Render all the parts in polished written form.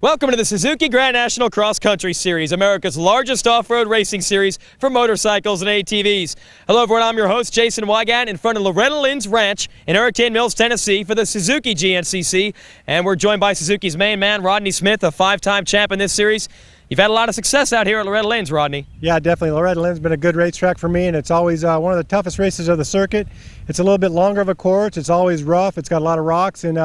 Welcome to the Suzuki Grand National Cross Country Series, America's largest off-road racing series for motorcycles and ATVs. Hello everyone, I'm your host Jason Wygant in front of Loretta Lynn's ranch in Hurricane Mills, Tennessee for the Suzuki GNCC. And we're joined by Suzuki's main man, Rodney Smith, a five-time champ in this series. You've had a lot of success out here at Loretta Lynn's, Rodney. Yeah, definitely. Loretta Lynn's been a good racetrack for me, and it's always one of the toughest races of the circuit. It's a little bit longer of a course. It's always rough. It's got a lot of rocks, and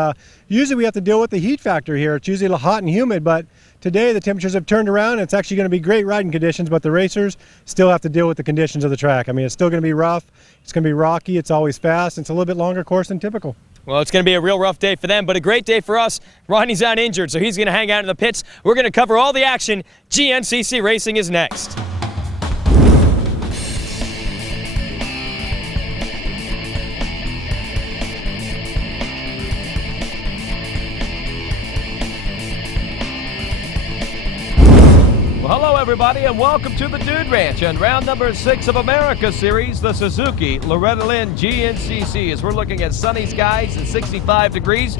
usually we have to deal with the heat factor here. It's usually hot and humid, but today the temperatures have turned around. It's actually going to be great riding conditions, but the racers still have to deal with the conditions of the track. I mean, it's still going to be rough. It's going to be rocky. It's always fast. It's a little bit longer course than typical. Well, it's going to be a real rough day for them, but a great day for us. Rodney's out injured, so he's going to hang out in the pits. We're going to cover all the action. GNCC Racing is next. Well, hello everybody and welcome to the Dude Ranch and round number 6 of America Series, the Suzuki Loretta Lynn GNCC, as we're looking at sunny skies and 65 degrees,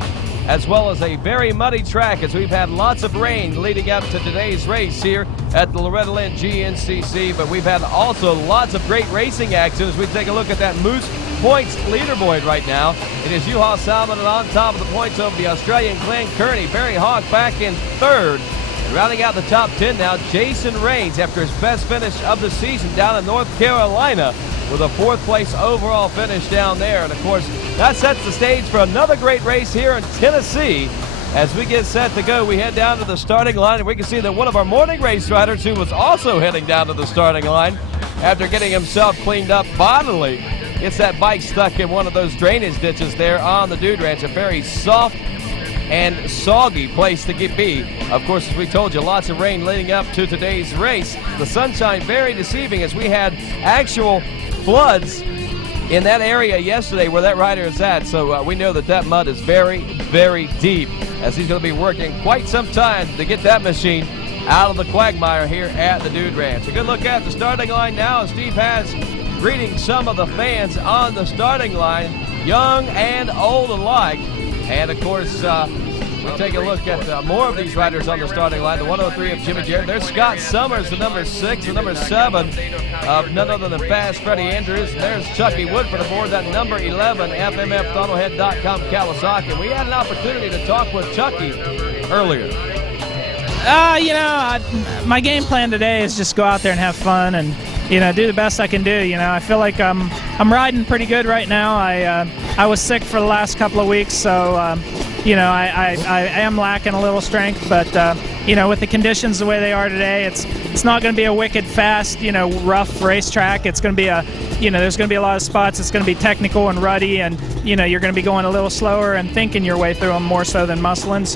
as well as a very muddy track as we've had lots of rain leading up to today's race here at the Loretta Lynn GNCC, but we've had also lots of great racing action as we take a look at that Moose Points leaderboard right now. It is Juha Salmon on top of the points over the Australian Glenn Kearney. Barry Hawk back in third. Rounding out the top 10 now, Jason Raines after his best finish of the season down in North Carolina with a 4th place overall finish down there. And of course, that sets the stage for another great race here in Tennessee. As we get set to go, we head down to the starting line, and we can see that one of our morning race riders who was also heading down to the starting line after getting himself cleaned up bodily gets that bike stuck in one of those drainage ditches there on the Dude Ranch. A very soft and soggy place to be. Of course, as we told you, lots of rain leading up to today's race. The sunshine very deceiving as we had actual floods in that area yesterday where that rider is at. So we know that that mud is very, very deep as he's going to be working quite some time to get that machine out of the quagmire here at the Dude Ranch. A good look at the starting line now as Steve has greeting some of the fans on the starting line, young and old alike. And of course, we take a look at more of these riders on the starting line. The 103 of Jimmy Jarrett. There's Scott Summers, the number 6, the number 7 of none other than Fast Freddie Andrews. And there's Chucky Woodford aboard that number 11 FMF-Throttlhead.com Kawasaki. We had an opportunity to talk with Chucky earlier. My game plan today is just go out there and have fun and, do the best I can do. I feel like I'm riding pretty good right now. I was sick for the last couple of weeks, so, I am lacking a little strength, but, with the conditions the way they are today, it's not going to be a wicked fast, rough racetrack. It's going to be there's going to be a lot of spots. It's going to be technical and ruddy, and, you're going to be going a little slower and thinking your way through them more so than muscling.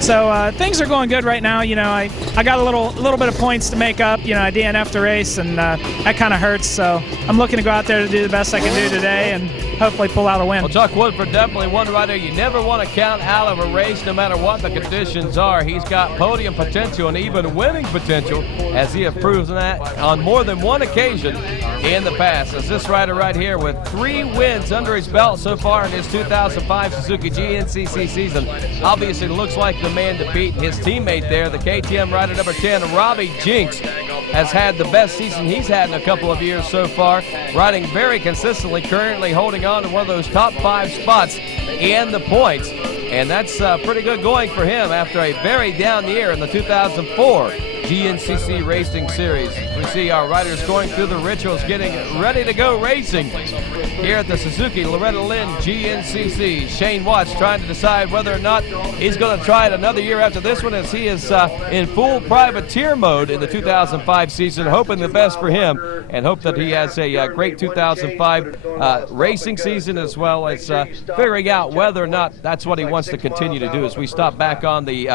So things are going good right now. I got a little bit of points to make up. I DNF'd the race, and that kind of hurts. So I'm looking to go out there to do the best I can do today and hopefully pull out a win. Well, Chuck Woodford, definitely one rider you never want to count out of a race no matter what the conditions are. He's got podium potential and even winning potential, as he has proven that on more than one occasion in the past. As this rider right here with 3 wins under his belt so far in his 2005 Suzuki GNCC season, obviously looks like the man to beat. His teammate there, the KTM rider number 10, Robbie Jinks, has had the best season he's had in a couple of years so far, riding very consistently, currently holding on to one of those top 5 spots in the points. And that's pretty good going for him after a very down year in the 2004 GNCC Racing Series. We see our riders going through the rituals, getting ready to go racing here at the Suzuki Loretta Lynn GNCC. Shane Watts trying to decide whether or not he's going to try it another year after this one, as he is in full privateer mode in the 2005 season, hoping the best for him and hope that he has a great 2005 racing season, as well as figuring out whether or not that's what he wants to continue to do. As we stop back on the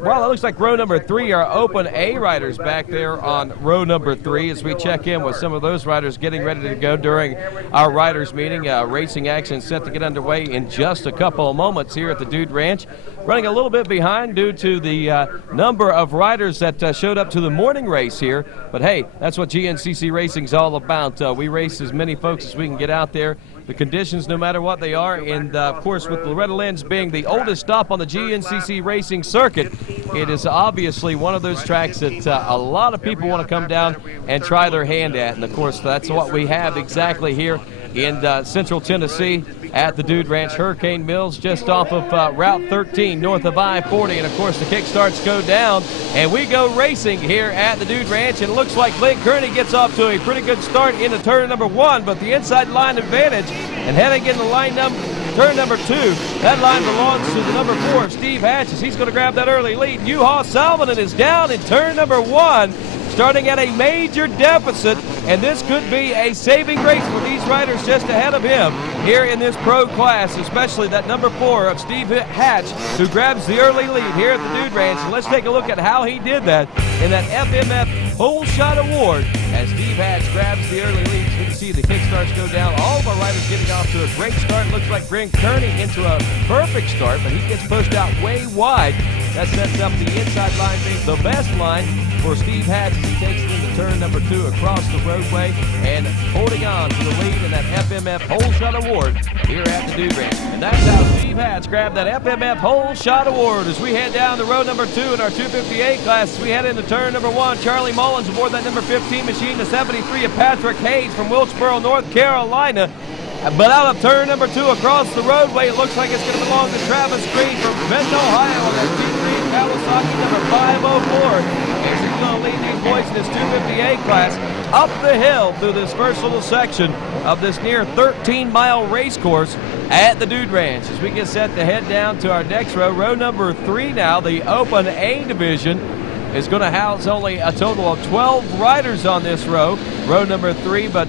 well, it looks like row number 3, our Open A riders back there on row number 3, as we check in with some of those riders getting ready to go during our riders meeting. Racing action set to get underway in just a couple of moments here at the Dude Ranch. running a little bit behind due to the number of riders that showed up to the morning race here. But hey, that's what GNCC Racing's all about. We race as many folks as we can get out there. The conditions, no matter what they are, and of course with Loretta Lynn's being the oldest stop on the GNCC racing circuit, it is obviously one of those tracks that a lot of people want to come down and try their hand at. And of course that's what we have exactly here in Central Tennessee at the Dude Ranch. Hurricane Mills just off of Route 13 north of I-40, and of course the kickstarts go down and we go racing here at the Dude Ranch, and it looks like Lynn Kearney gets off to a pretty good start into turn number 1, but the inside line advantage, and heading into turn number 2, that line belongs to the number 4, Steve Hatches. He's going to grab that early lead. Juha Salminen is down in turn number 1, starting at a major deficit, and this could be a saving grace for these riders just ahead of him here in this pro class, especially that number 4 of Steve Hatch, who grabs the early lead here at the Dude Ranch. And let's take a look at how he did that in that FMF Whole Shot Award as Steve Hatch grabs the early lead. You can see the kickstarts go down. All of our riders getting off to a great start. Looks like Lynn Kearney into a perfect start, but he gets pushed out way wide. That sets up the inside line being the best line for Steve Hatch as he takes it into turn number 2 across the roadway and holding on to the lead in that FMF Whole Shot Award here at the Dude Ranch. And that's how Steve Hatch grabbed that FMF Whole Shot Award as we head down to row number 2 in our 258 class. As we head into turn number 1, Charlie Mullins aboard that number 15 machine, the 73 of Patrick Hayes from Wilkesboro, North Carolina. But out of turn number 2 across the roadway, it looks like it's going to belong to Travis Green from Benton, Ohio, on that T3 Kawasaki number 504. And he's going to lead these boys in this 258 class up the hill through this first little section of this near 13-mile race course at the Dude Ranch. As we get set to head down to our next row number 3 now, the Open A division is going to house only a total of 12 riders on this row number 3, but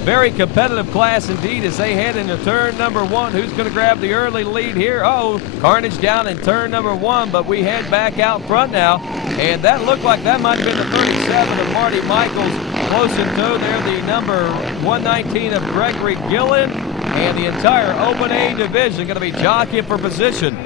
very competitive class indeed as they head into turn number 1. Who's going to grab the early lead here? Oh, carnage down in turn number 1, but we head back out front now, and that looked like that might have been the 37 of Marty Michaels. Close in tow there, the number 119 of Gregory Gillen, and the entire Open A division going to be jockeying for position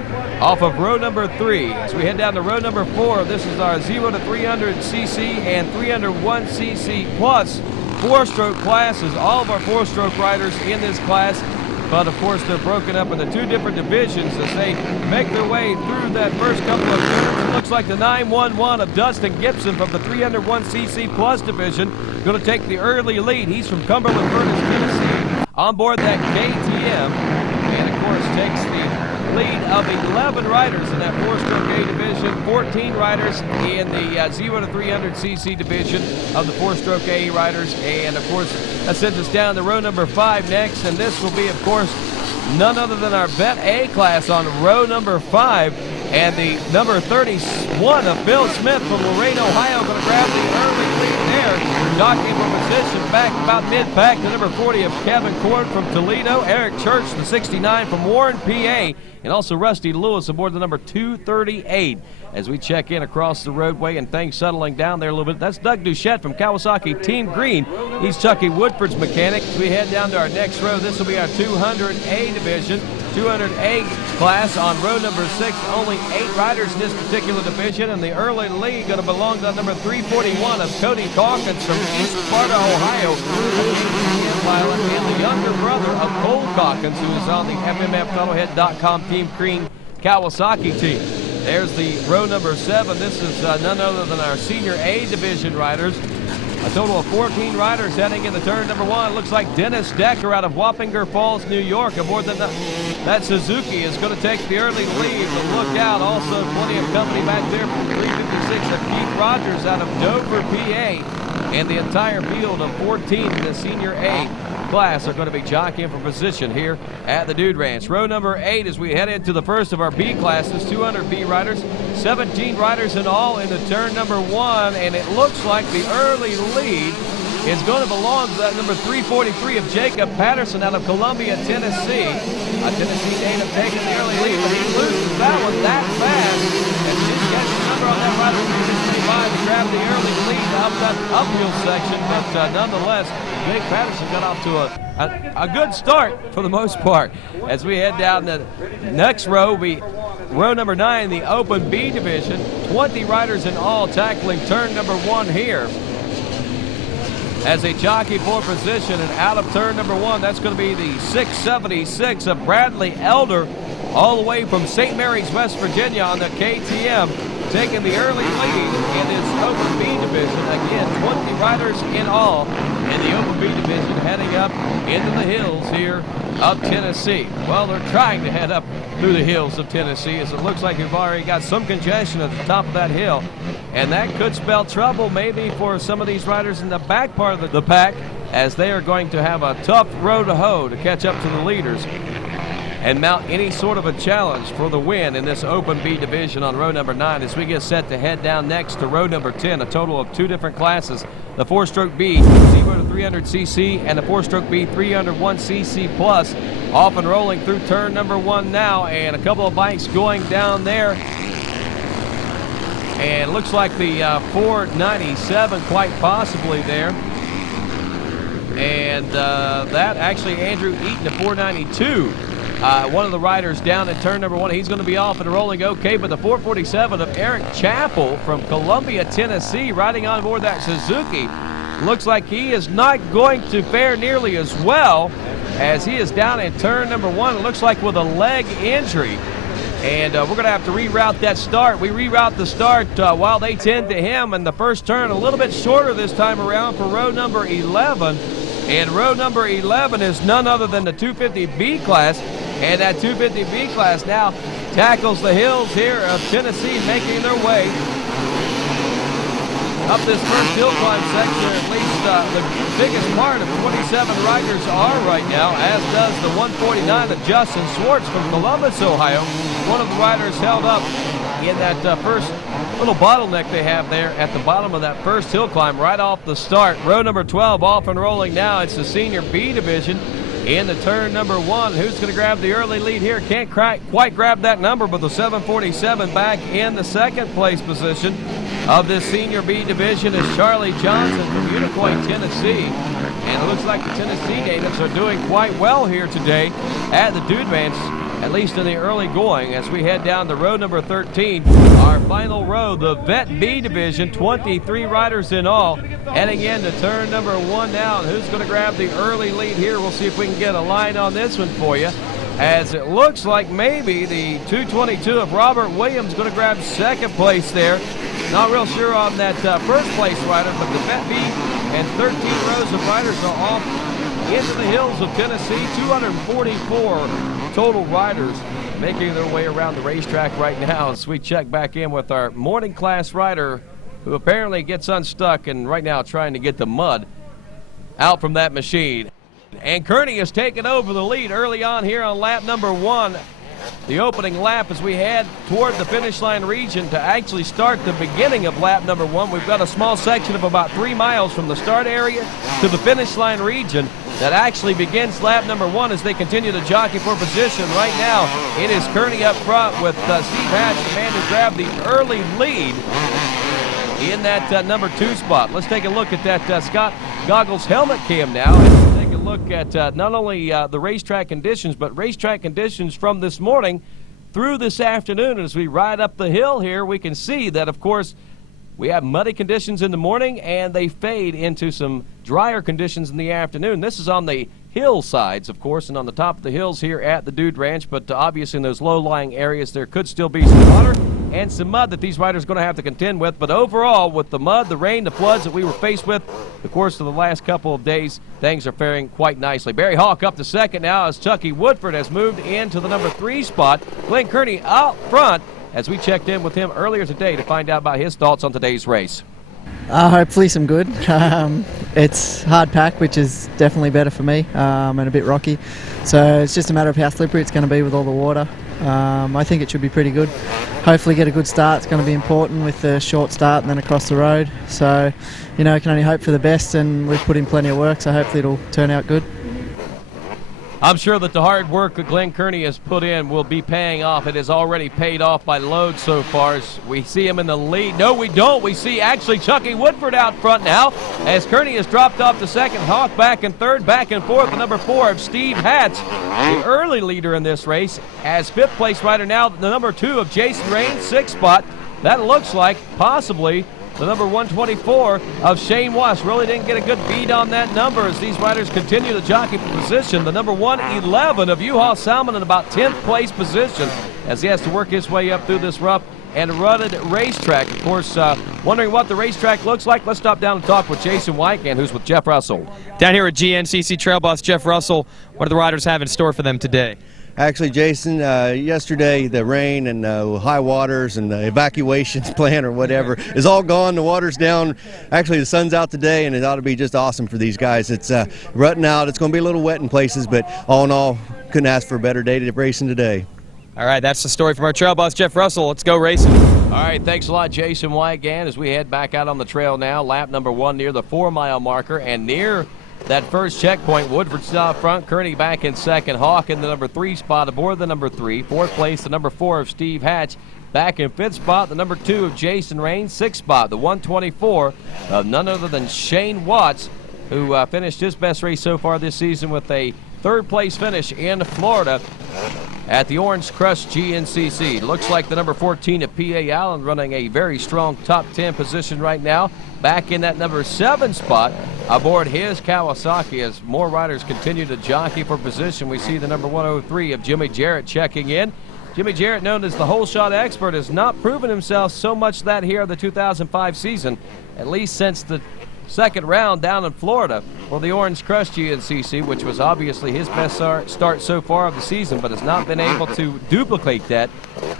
off of row number 3. As we head down to row number 4, this is our 0 to 300cc and 301cc plus 4-stroke classes. All of our 4-stroke riders in this class, but of course they're broken up into 2 different divisions as they make their way through that first couple of turns. It looks like the 911 of Dustin Gibson from the 301cc plus division going to take the early lead. He's from Cumberland Furnace, Tennessee, on board that KTM, and of course takes the lead of 11 riders in that 4-stroke A division, 14 riders in the 0 to 300cc division of the 4-stroke A riders, and of course that sends us down to row number 5 next, and this will be of course none other than our Vet A class on row number 5, and the number 31 of Bill Smith from Lorain, Ohio, going to grab the early lead there. Jockeying for position back about mid-pack, the number 40 of Kevin Cord from Toledo, Eric Church, the 69 from Warren, PA, and also Rusty Lewis aboard the number 238 as we check in across the roadway and things settling down there a little bit. That's Doug Duchette from Kawasaki Team Green. He's Chucky Woodford's mechanic. As we head down to our next row, this will be our 200A division. 200A class on row number 6. Only 8 riders in this particular division, and the early lead going to belong to number 341 of Cody Calkins from East Sparta, Ohio, and the younger brother of Cole Calkins, who is on the FMFTunnelhead.com Team Green Kawasaki team. There's the row number 7. This is none other than our senior A division riders. A total of 14 riders heading into turn number 1. It looks like Dennis Decker out of Wappinger Falls, New York, aboard that Suzuki is going to take the early lead. But look out, also plenty of company back there from 356 of Keith Rogers out of Dover, PA. And the entire field of 14 in the senior A class are going to be jockeying for position here at the Dude Ranch. Row number 8 as we head into the first of our B classes, 200B riders, 17 riders in all into turn number 1, and it looks like the early lead is going to belong to that number 343 of Jacob Patterson out of Columbia, Tennessee. A Tennessee native taking the early lead, but he loses that one that fast, and he gets the number on that rider, 365, to grab the early lead up that uphill section, but nonetheless, Jake Patterson got off to a good start for the most part. As we head down the next row, row number 9, the Open B division, 20 riders in all tackling turn number 1 here. As they jockey for position, and out of turn number 1, that's going to be the 676 of Bradley Elder, all the way from St. Mary's, West Virginia on the KTM, taking the early lead in this Open B division. Again, 20 riders in all in the Open B division heading up into the hills here of Tennessee. Well, they're trying to head up through the hills of Tennessee, as it looks like we've already got some congestion at the top of that hill, and that could spell trouble maybe for some of these riders in the back part of the pack, as they are going to have a tough row to hoe to catch up to the leaders and mount any sort of a challenge for the win in this Open B division on row number 9, as we get set to head down next to row number 10, a total of 2 different classes, the 4-stroke B 0 to 300cc and the 4-stroke B 301cc plus, off and rolling through turn number 1 now, and a couple of bikes going down there, and looks like the 497 quite possibly there, and that actually Andrew Eaton, the 492. One of the riders down at turn number 1, he's going to be off and rolling okay, but the 447 of Eric Chappell from Columbia, Tennessee, riding on board that Suzuki, looks like he is not going to fare nearly as well, as he is down in turn number 1, it looks like with a leg injury. And we're going to have to reroute that start. We reroute the start while they tend to him, and the first turn a little bit shorter this time around for row number 11. And row number 11 is none other than the 250B class. And that 250B class now tackles the hills here of Tennessee, making their way up this first hill climb section. At least the biggest part of 27 riders are right now, as does the 149 of Justin Swartz from Columbus, Ohio. One of the riders held up in that first little bottleneck they have there at the bottom of that first hill climb right off the start. Row number 12 off and rolling now. It's the senior B division in the turn number 1. Who's going to grab the early lead here? Can't quite grab that number, but the 747 back in the second place position of this senior B division is Charlie Johnson from Unicoi, Tennessee. And it looks like the Tennessee natives are doing quite well here today at the Dude Ranch, at least in the early going, as we head down to row number 13, our final row, the Vet B division, 23 riders in all, heading into turn number 1 now. And who's going to grab the early lead here? We'll see if we can get a line on this one for you, as it looks like maybe the 222 of Robert Williams going to grab second place there. Not real sure on that first place rider, but the Vet B and 13 rows of riders are off into the hills of Tennessee. 244 total riders making their way around the racetrack right now, as we check back in with our morning class rider, who apparently gets unstuck and right now trying to get the mud out from that machine. And Kearney has taken over the lead early on here on lap number 1. The opening lap as we head toward the finish line region to actually start the beginning of lap number 1. We've got a small section of about 3 miles from the start area to the finish line region that actually begins lap number 1 as they continue to jockey for position. Right now, it is Kearney up front with Steve Hatch, the man who grabbed the early lead in that number 2 spot. Let's take a look at that Scott Goggles helmet cam now. And take a look at not only the racetrack conditions, but racetrack conditions from this morning through this afternoon. As we ride up the hill here, we can see that, of course, we have muddy conditions in the morning, and they fade into some drier conditions in the afternoon. This is on the hillsides, of course, and on the top of the hills here at the Dude Ranch, but obviously in those low-lying areas there could still be some water and some mud that these riders are going to have to contend with. But overall, with the mud, the rain, the floods that we were faced with the course of the last couple of days, things are faring quite nicely. Barry Hawk up to second now as Chucky Woodford has moved into the number 3 spot. Glenn Kearney out front, as we checked in with him earlier today to find out about his thoughts on today's race. Hopefully some good. It's hard pack, which is definitely better for me, and a bit rocky. So it's just a matter of how slippery it's going to be with all the water. I think it should be pretty good. Hopefully get a good start. It's going to be important with the short start and then across the road. So, can only hope for the best, and we've put in plenty of work, so hopefully it'll turn out good. I'm sure that the hard work that Glenn Kearney has put in will be paying off. It has already paid off by loads so far. As we see him in the lead. No, we don't. We see actually Chucky Woodford out front now as Kearney has dropped off to second. Hawk back in third, back and forth. The number 4 of Steve Hatch, the early leader in this race. As 5th place rider now, the number 2 of Jason Rain, 6th spot. That looks like possibly the number 124 of Shane Watts. Really didn't get a good beat on that number as these riders continue to jockey for position. The number 111 of U-Haul Salmon in about 10th place position as he has to work his way up through this rough and rutted racetrack. Of course, wondering what the racetrack looks like, let's stop down and talk with Jason Whitegan, who's with Jeff Russell. Down here at GNCC Trail Boss Jeff Russell, what do the riders have in store for them today? Actually, Jason, yesterday the rain and high waters and the evacuations plan or whatever is all gone. The water's down. Actually, the sun's out today, and it ought to be just awesome for these guys. It's rutting out. It's going to be a little wet in places, but all in all, couldn't ask for a better day to racing today. All right, that's the story from our trail boss, Jeff Russell. Let's go racing. All right, thanks a lot, Jason Whitegan, as we head back out on the trail now. Lap number 1 near the 4-mile marker, and near that first checkpoint, Woodford still out front, Kearney back in second, Hawk in the number 3 spot aboard the number 3. 4th place, the number 4 of Steve Hatch. Back in 5th spot, the number 2 of Jason Rain. 6th spot, the 124 of none other than Shane Watts, who finished his best race so far this season with a 3rd place finish in Florida at the Orange Crush GNCC. Looks like the number 14 of P.A. Allen running a very strong top 10 position right now. Back in that number 7 spot aboard his Kawasaki as more riders continue to jockey for position. We see the number 103 of Jimmy Jarrett checking in. Jimmy Jarrett, known as the whole shot expert, has not proven himself so much that here in the 2005 season, at least since the second round down in Florida for the Orange Crush GNCC, which was obviously his best start so far of the season, but has not been able to duplicate that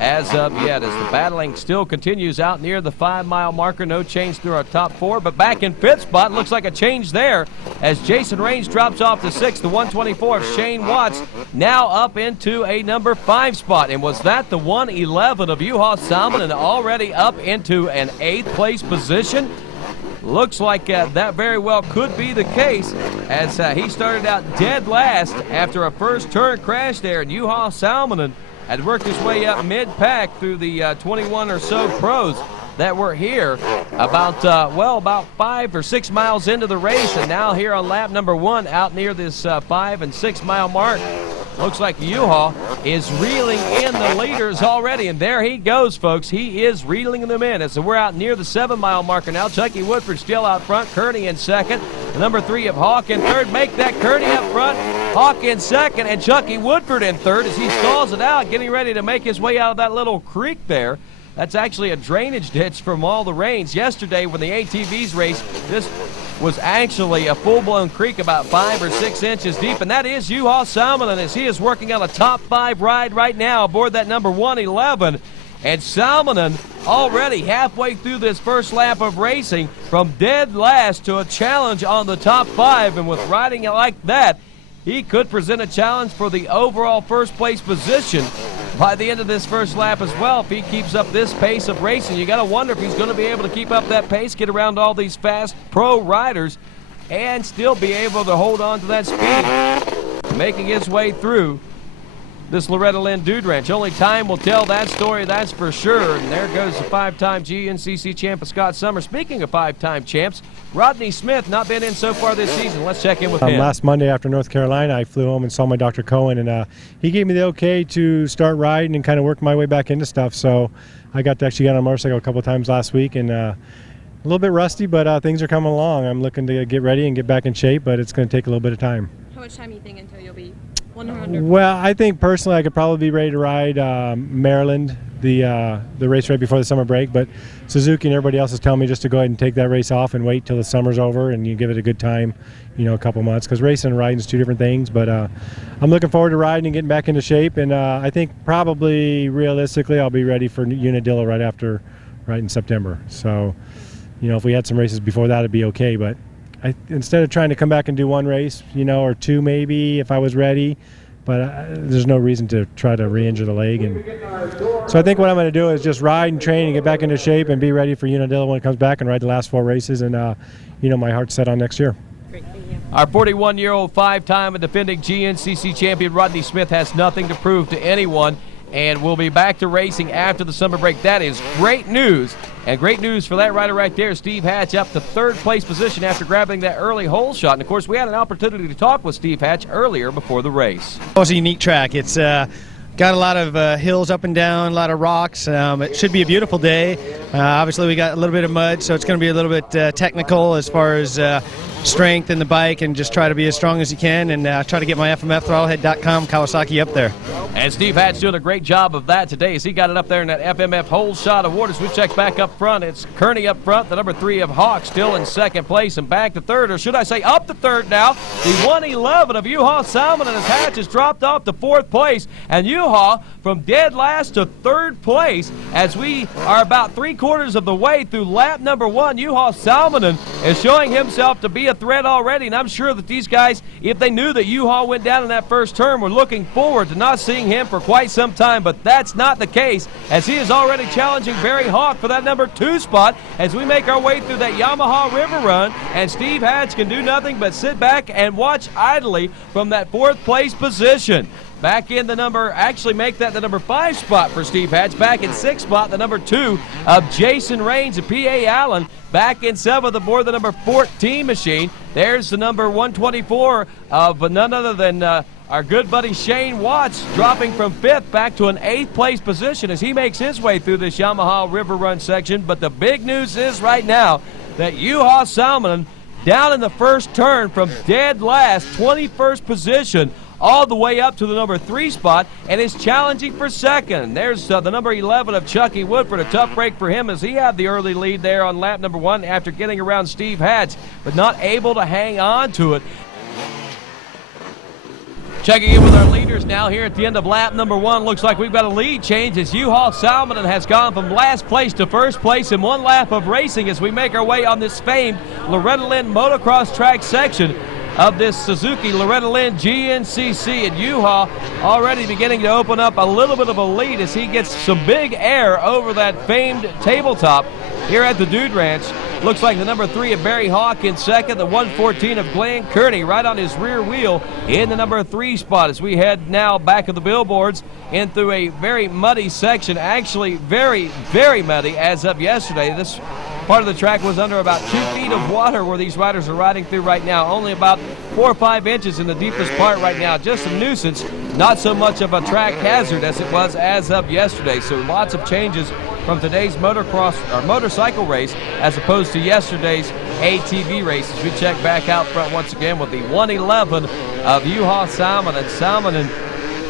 as of yet, as the battling still continues out near the 5-mile marker. No change through our top 4, but back in 5th spot, looks like a change there as Jason Rains drops off to 6th. The 124 of Shane Watts now up into a number 5 spot, and was that the 111 of U-Haul Salmon and already up into an 8th place position? Looks like that very well could be the case as he started out dead last after a first turn crash there, and U-Haul Salmonen had worked his way up mid-pack through the 21 or so pros that were here about 5 or 6 miles into the race, and now here on lap number 1 out near this 5 and 6 mile mark. Looks like U-Haul is reeling in the leaders already, and there he goes, folks. He is reeling them in as we're out near the 7-mile marker now. Chucky Woodford still out front, Kearney in second. The number 3 of Hawk in third. Make that Kearney up front, Hawk in second, and Chucky Woodford in third as he stalls it out, getting ready to make his way out of that little creek there. That's actually a drainage ditch from all the rains. Yesterday when the ATVs raced, this was actually a full-blown creek about 5 or 6 inches deep, and that is U-Haul Salmonen as he is working on a top 5 ride right now aboard that number 111. And Salmonen already halfway through this first lap of racing from dead last to a challenge on the top 5, and with riding it like that, he could present a challenge for the overall first place position by the end of this first lap as well if he keeps up this pace of racing. You got to wonder if he's going to be able to keep up that pace, get around all these fast pro riders, and still be able to hold on to that speed, making his way through this Loretta Lynn Dude Ranch. Only time will tell that story, that's for sure. And there goes the 5-time GNCC champ, Scott Summers. Speaking of 5-time champs, Rodney Smith not been in so far this season. Let's check in with him. Last Monday after North Carolina, I flew home and saw my Dr. Cohen, and he gave me the okay to start riding and kind of work my way back into stuff. So I got to actually get on a motorcycle a couple of times last week, and a little bit rusty, but things are coming along. I'm looking to get ready and get back in shape, but it's going to take a little bit of time. How much time do you think until you'll be 100? Well, I think personally I could probably be ready to ride Maryland, the race right before the summer break, but Suzuki and everybody else is telling me just to go ahead and take that race off and wait till the summer's over and you give it a good time, a couple months, because racing and riding is 2 different things. But I'm looking forward to riding and getting back into shape, and I think probably realistically I'll be ready for Unadilla right in September. So, if we had some races before that, it'd be okay, but instead of trying to come back and do 1 race, or 2 maybe if I was ready, but there's no reason to try to re-injure the leg. And so I think what I'm going to do is just ride and train and get back into shape and be ready for Unadilla when it comes back and ride the last 4 races. And, my heart's set on next year. Great, thank you. Our 41-year-old five-time and defending GNCC champion Rodney Smith has nothing to prove to anyone and will be back to racing after the summer break. That is great news, and great news for that rider right there. Steve Hatch up to third place position after grabbing that early hole shot. And, of course, we had an opportunity to talk with Steve Hatch earlier before the race. It was a unique track. It's got a lot of hills up and down, a lot of rocks. It should be a beautiful day. Obviously, we got a little bit of mud, so it's going to be a little bit technical as far as strength in the bike, and just try to be as strong as you can and try to get my FMFthrottlehead.com Kawasaki up there. And Steve Hatch doing a great job of that today as he got it up there in that FMF hole shot award. As we check back up front, it's Kearney up front, the number 3 of Hawk still in second place, and back to third, or should I say up to third now, the 111 of U-Haul Salmon, and his Hatch has dropped off to fourth place, and U-Haul from dead last to third place as we are about 3/4 of the way through lap number 1. U-Haul Salmonen is showing himself to be a threat already, and I'm sure that these guys, if they knew that U-Haul went down in that first turn, were looking forward to not seeing him for quite some time, but that's not the case as he is already challenging Barry Hawk for that number 2 spot as we make our way through that Yamaha River Run, and Steve Hatch can do nothing but sit back and watch idly from that 4th place position. Back in the number, actually make that the number 5 spot for Steve Hatch. Back in 6th spot, the number 2 of Jason Raines of P.A. Allen. Back in 7th aboard the number 14 machine. There's the number 124 of none other than our good buddy Shane Watts, dropping from 5th back to an 8th place position as he makes his way through this Yamaha River Run section. But the big news is right now that U-Haul Salmonen down in the first turn from dead last, 21st position, all the way up to the number 3 spot, and is challenging for second. There's the number 11 of Chucky Woodford. A tough break for him as he had the early lead there on lap number 1 after getting around Steve Hatch, but not able to hang on to it. Checking in with our leaders now here at the end of lap number 1. Looks like we've got a lead change as U-Haul Salmonen has gone from last place to first place in 1 lap of racing as we make our way on this famed Loretta Lynn motocross track section of this Suzuki Loretta Lynn GNCC, and U-Haul already beginning to open up a little bit of a lead as he gets some big air over that famed tabletop here at the Dude Ranch. Looks like the number 3 of Barry Hawk in second, the 114 of Glenn Kearney right on his rear wheel in the number 3 spot as we head now back of the billboards in through a very muddy section, actually very, very muddy as of yesterday. This part of the track was under about 2 feet of water where these riders are riding through right now. Only about 4 or 5 inches in the deepest part right now. Just a nuisance, not so much of a track hazard as it was as of yesterday. So lots of changes from today's motocross or motorcycle race as opposed to yesterday's ATV races. We check back out front once again with the 111 of U-Haul Salmon, and Salmonen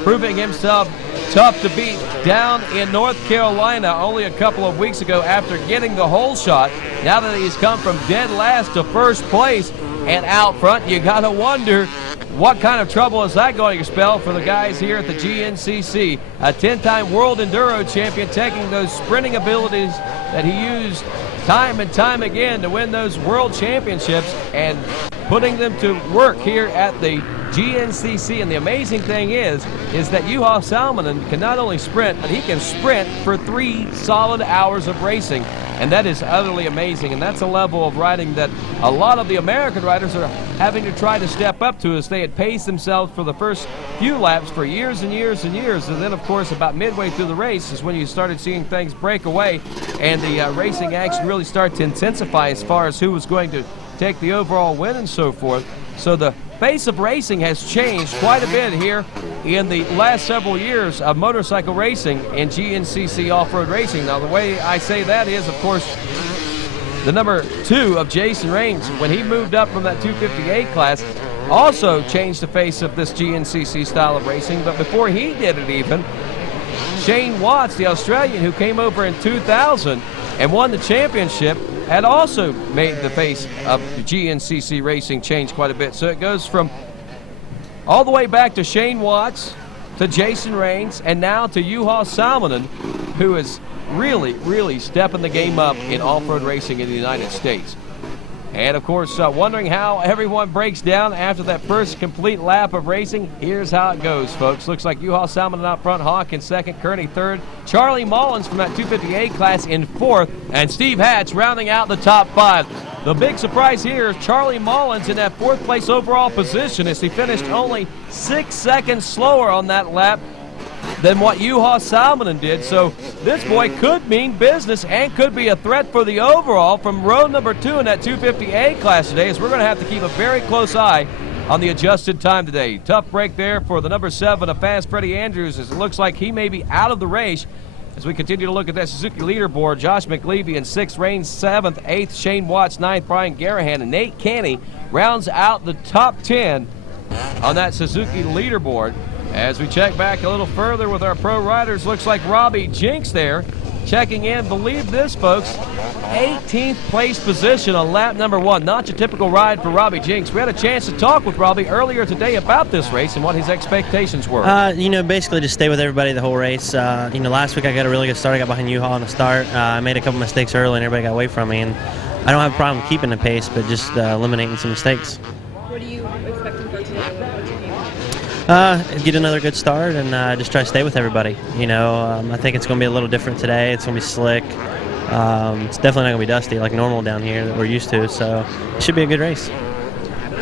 proving himself tough to beat down in North Carolina only a couple of weeks ago after getting the hole shot. Now that he's come from dead last to first place and out front, you gotta wonder what kind of trouble is that going to spell for the guys here at the GNCC. A 10-time world enduro champion taking those sprinting abilities that he used time and time again to win those world championships and putting them to work here at the GNCC. And the amazing thing is that U-Haul Salmonen can not only sprint, but he can sprint for 3 solid hours of racing. And that is utterly amazing. And that's a level of riding that a lot of the American riders are having to try to step up to as they had paced themselves for the first few laps for years and years and years. And then, of course, about midway through the race is when you started seeing things break away and the racing action really start to intensify as far as who was going to take the overall win and so forth. So the face of racing has changed quite a bit here in the last several years of motorcycle racing and GNCC off-road racing. Now, the way I say that is, of course, the number 2 of Jason Raines, when he moved up from that 258 class, also changed the face of this GNCC style of racing. But before he did it even, Shane Watts, the Australian who came over in 2000 and won the championship, had also made the face of GNCC racing change quite a bit. So it goes from all the way back to Shane Watts, to Jason Raines, and now to U-Haul Salmonen, who is really, really stepping the game up in off-road racing in the United States. And, of course, wondering how everyone breaks down after that first complete lap of racing. Here's how it goes, folks. Looks like U-Haul Salmon out front, Hawk in second, Kearney third, Charlie Mullins from that 250A class in fourth, and Steve Hatch rounding out the top 5. The big surprise here is Charlie Mullins in that fourth place overall position as he finished only 6 seconds slower on that lap than what U-Haul Salmon did. So this boy could mean business and could be a threat for the overall from row number 2 in that 250A class today, as we're going to have to keep a very close eye on the adjusted time today. Tough break there for the number 7 of Fast Freddie Andrews, as it looks like he may be out of the race. As we continue to look at that Suzuki leaderboard, Josh McLeavy in 6th, Rain 7th, 8th, Shane Watts 9th, Brian Garahan, and Nate Canny rounds out the top 10 on that Suzuki leaderboard. As we check back a little further with our pro riders, looks like Robbie Jinks there checking in. Believe this, folks, 18th place position on lap number 1. Not your typical ride for Robbie Jinks. We had a chance to talk with Robbie earlier today about this race and what his expectations were. Basically just stay with everybody the whole race. Last week I got a really good start. I got behind U-Haul on the start. I made a couple mistakes early and everybody got away from me. And I don't have a problem keeping the pace, but just eliminating some mistakes. What are you expecting for today? What's your game? Get another good start and just try to stay with everybody. I think it's going to be a little different today. It's going to be slick. It's definitely not going to be dusty like normal down here that we're used to, so it should be a good race.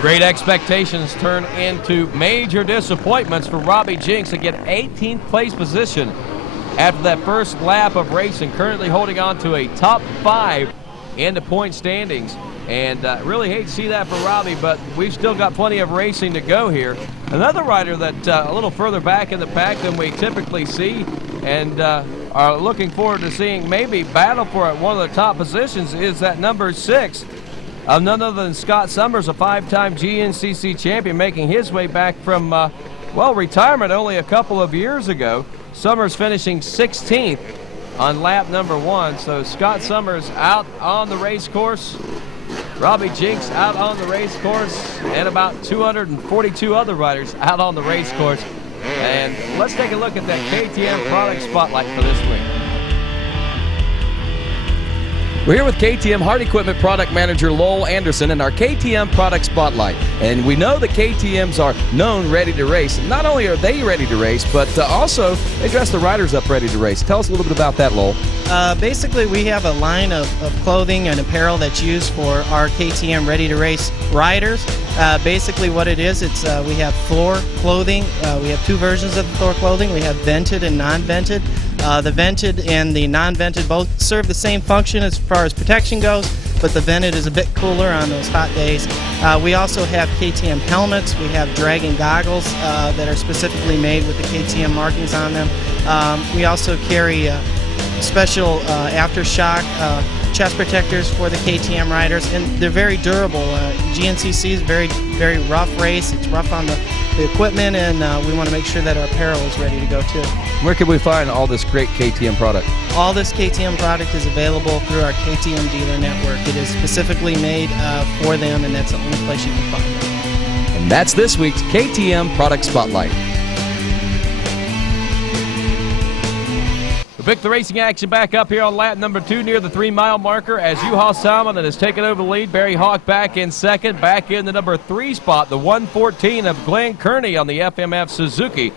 Great expectations turn into major disappointments for Robbie Jinks to get 18th place position after that first lap of racing, currently holding on to a top 5 in the point standings. And really hate to see that for Robbie, but we've still got plenty of racing to go here. Another rider that a little further back in the pack than we typically see and are looking forward to seeing maybe battle for one of the top positions is that number 6 of none other than Scott Summers, a 5-time GNCC champion, making his way back from, retirement only a couple of years ago. Summers finishing 16th on lap number 1. So Scott Summers out on the race course. Robbie Jinks out on the race course, and about 242 other riders out on the race course. And let's take a look at that KTM product spotlight for this week. We're here with KTM Hard Equipment Product Manager Lowell Anderson in our KTM Product Spotlight. And we know the KTMs are known ready to race. Not only are they ready to race, but also they dress the riders up ready to race. Tell us a little bit about that, Lowell. Basically, we have a line of clothing and apparel that's used for our KTM Ready to Race riders. Basically what it is, it's we have floor clothing. We have 2 versions of the floor clothing. We have vented and non-vented. The vented and the non-vented both serve the same function as far as protection goes, but the vented is a bit cooler on those hot days. We also have KTM helmets. We have Dragon goggles that are specifically made with the KTM markings on them. We also carry special aftershock chest protectors for the KTM riders, and they're very durable. GNCC is very rough race. It's rough on the equipment, and we want to make sure that our apparel is ready to go too. Where can we find all this great KTM product? All this KTM product is available through our KTM dealer network. It is specifically made for them, and that's the only place you can find it. And that's this week's KTM Product Spotlight. We pick the racing action back up here on lap number 2 near the 3-mile marker as U-Haul Salmon has taken over the lead. Barry Hawk back in second. Back in the number 3 spot, the 114 of Glenn Kearney on the FMF Suzuki.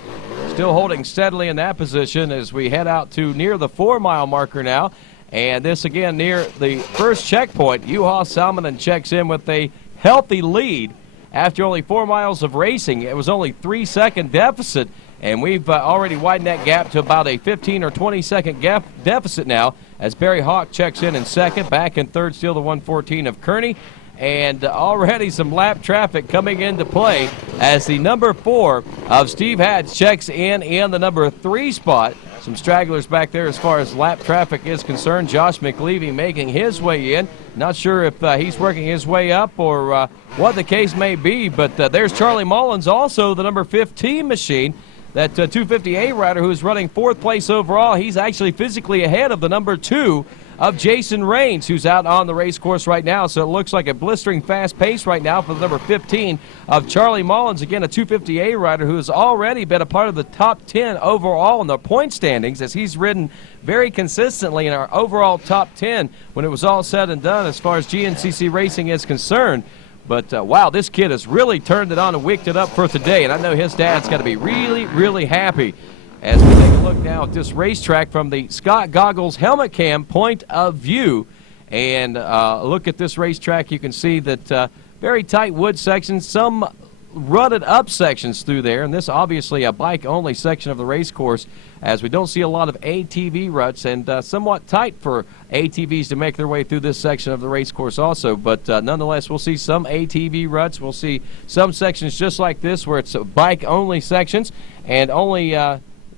Still holding steadily in that position as we head out to near the 4-mile marker now. And this again near the first checkpoint. U-Haul Salmon checks in with a healthy lead after only 4 miles of racing. It was only 3-second deficit. And we've already widened that gap to about a 15 or 20-second gap deficit now as Barry Hawk checks in second. Back in third, still the 114 of Kearney. And already some lap traffic coming into play as the number 4 of Steve Hatch checks in the number 3 spot. Some stragglers back there as far as lap traffic is concerned. Josh McLeavy making his way in. Not sure if he's working his way up or what the case may be, but there's Charlie Mullins, also the number 15 machine. That 250A rider who is running 4th place overall. He's actually physically ahead of the number 2 of Jason Raines, who's out on the race course right now. So it looks like a blistering fast pace right now for the number 15 of Charlie Mullins, again a 250A rider who has already been a part of the top 10 overall in the point standings, as he's ridden very consistently in our overall top 10 when it was all said and done as far as GNCC racing is concerned. But, wow, this kid has really turned it on and wicked it up for today, and I know his dad's got to be really, really happy. As we take a look now at this racetrack from the Scott Goggles helmet cam point of view, and look at this racetrack, you can see that very tight wood sections, some rutted up sections through there, and this obviously a bike-only section of the race course, as we don't see a lot of ATV ruts, and somewhat tight for ATVs to make their way through this section of the race course also. But nonetheless, we'll see some ATV ruts. We'll see some sections just like this where it's bike-only sections, and only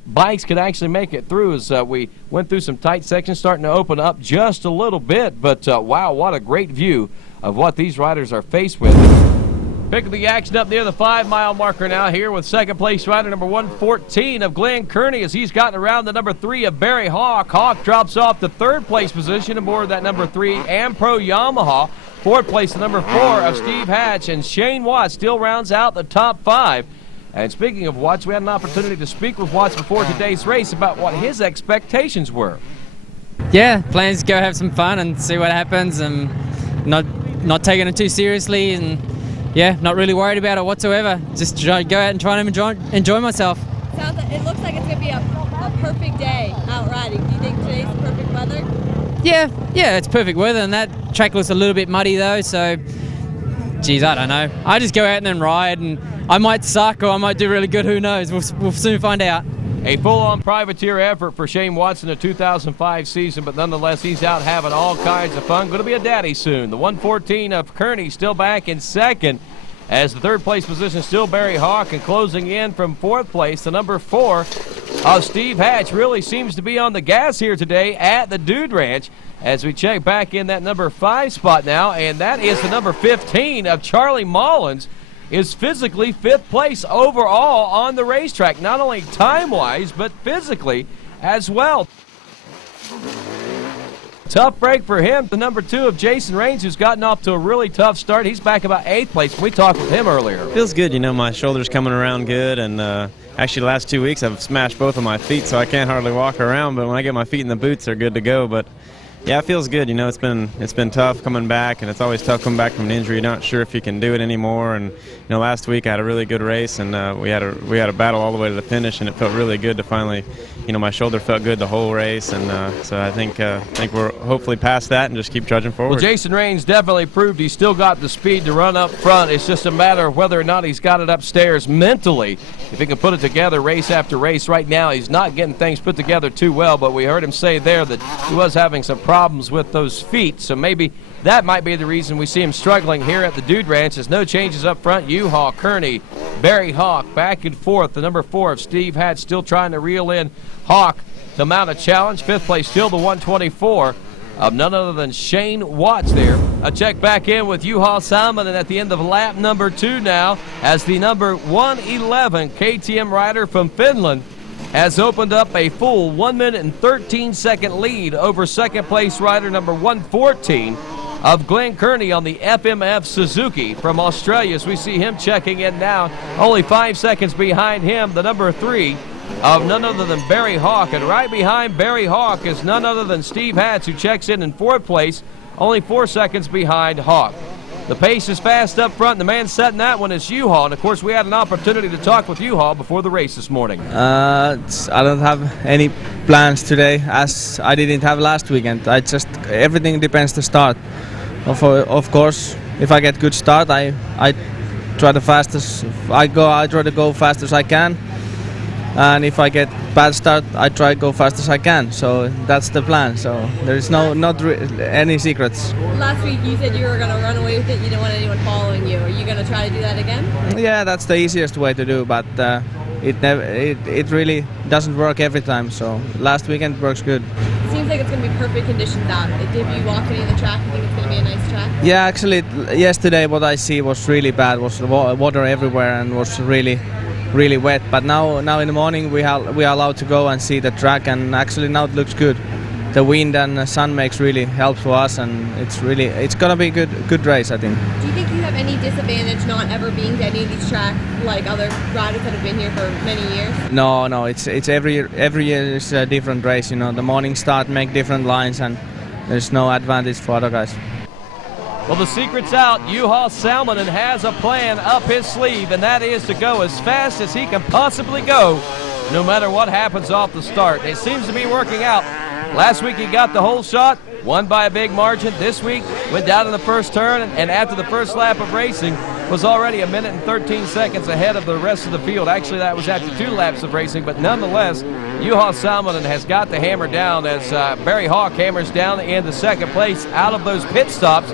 bikes could actually make it through, as we went through some tight sections, starting to open up just a little bit. But wow, what a great view of what these riders are faced with. Picking the action up near the 5-mile marker now here with second place rider number 114 of Glenn Kearney, as he's gotten around the number 3 of Barry Hawk. Hawk drops off the third place position aboard that number 3 Ampro Yamaha. Fourth place the number 4 of Steve Hatch, and Shane Watts still rounds out the top 5. And speaking of Watts, we had an opportunity to speak with Watts before today's race about what his expectations were. Yeah, plans to go have some fun and see what happens, and not taking it too seriously, and yeah, not really worried about it whatsoever. Just go out and try and enjoy myself. It looks like it's going to be a perfect day out riding. Do you think today's perfect weather? Yeah, it's perfect weather, and that track looks a little bit muddy though, so geez, I don't know. I just go out and then ride, and I might suck or I might do really good, who knows? We'll soon find out. A full-on privateer effort for Shane Watts in the 2005 season, but nonetheless, he's out having all kinds of fun. Going to be a daddy soon. The 114 of Kearney still back in second, as the third place position still Barry Hawk, and closing in from fourth place, the number 4 of Steve Hatch really seems to be on the gas here today at the Dude Ranch, as we check back in that number 5 spot now, and that is the number 15 of Charlie Mullins, is physically 5th place overall on the racetrack, not only time-wise, but physically as well. Tough break for him. The number 2 of Jason Raines, who's gotten off to a really tough start. He's back about 8th place. We talked with him earlier. Feels good, you know, my shoulder's coming around good, and actually the last 2 weeks I've smashed both of my feet, so I can't hardly walk around, but when I get my feet in the boots, they're good to go. But yeah, it feels good. You know, it's been tough coming back, and it's always tough coming back from an injury. You're not sure if you can do it anymore. And you know, last week I had a really good race, and we had a battle all the way to the finish, and it felt really good to finally, you know, my shoulder felt good the whole race, and so I think we're hopefully past that and just keep trudging forward. Well, Jason Raines definitely proved he's still got the speed to run up front. It's just a matter of whether or not he's got it upstairs mentally. If he can put it together race after race. Right now he's not getting things put together too well, but we heard him say there that he was having some problems with those feet, so maybe that might be the reason we see him struggling here at the Dude Ranch. There's no changes up front. U-Haul, Kearney, Barry Hawk back and forth. The number 4 of Steve Hatch still trying to reel in Hawk to mount a challenge. 5th place still the 124 of none other than Shane Watts there. A check back in with U-Haul Simon, and at the end of lap number 2 now, as the number 111 KTM rider from Finland has opened up a full 1 minute and 13-second lead over second place rider number 114 of Glenn Kearney on the FMF Suzuki from Australia, as we see him checking in now. Only 5 seconds behind him, the number 3 of none other than Barry Hawk, and right behind Barry Hawk is none other than Steve Hatch, who checks in 4th place, only 4 seconds behind Hawk. The pace is fast up front, and the man setting that one is U-Haul, and of course we had an opportunity to talk with U-Haul before the race this morning. I don't have any plans today, as I didn't have last weekend. Everything depends the start. Of course, if I get good start, I try the fastest. I try to go fast as I can, and if I get bad start, I try to go fast as I can. So that's the plan. So there is not any secrets. Last week you said you were going to run away with it. You didn't want anyone following you. Are you going to try to do that again? Yeah, that's the easiest way to do, but it really doesn't work every time. So last weekend works good. It seems like it's going to be perfect conditions out. If you walk any of the track, you think it's going to be a nice track? Yeah, actually, yesterday what I see was really bad. Was water everywhere and was really wet. But now in the morning we are allowed to go and see the track, and actually now it looks good. the wind and the sun makes really help for us, and it's gonna be good race, I think. Do you think you have any disadvantage not ever being to any of these tracks like other riders that have been here for many years? No, it's every year is a different race. You know, the morning start make different lines, and there's no advantage for other guys. Well, the secret's out. Juha Salminen has a plan up his sleeve, and that is to go as fast as he can possibly go, no matter what happens off the start. It seems to be working out. Last week he got the whole shot, won by a big margin. This week went down in the first turn, and after the first lap of racing was already 1 minute and 13 seconds ahead of the rest of the field. Actually, that was after 2 laps of racing, but nonetheless, Juha Salminen has got the hammer down as Barry Hawk hammers down into second place out of those pit stops.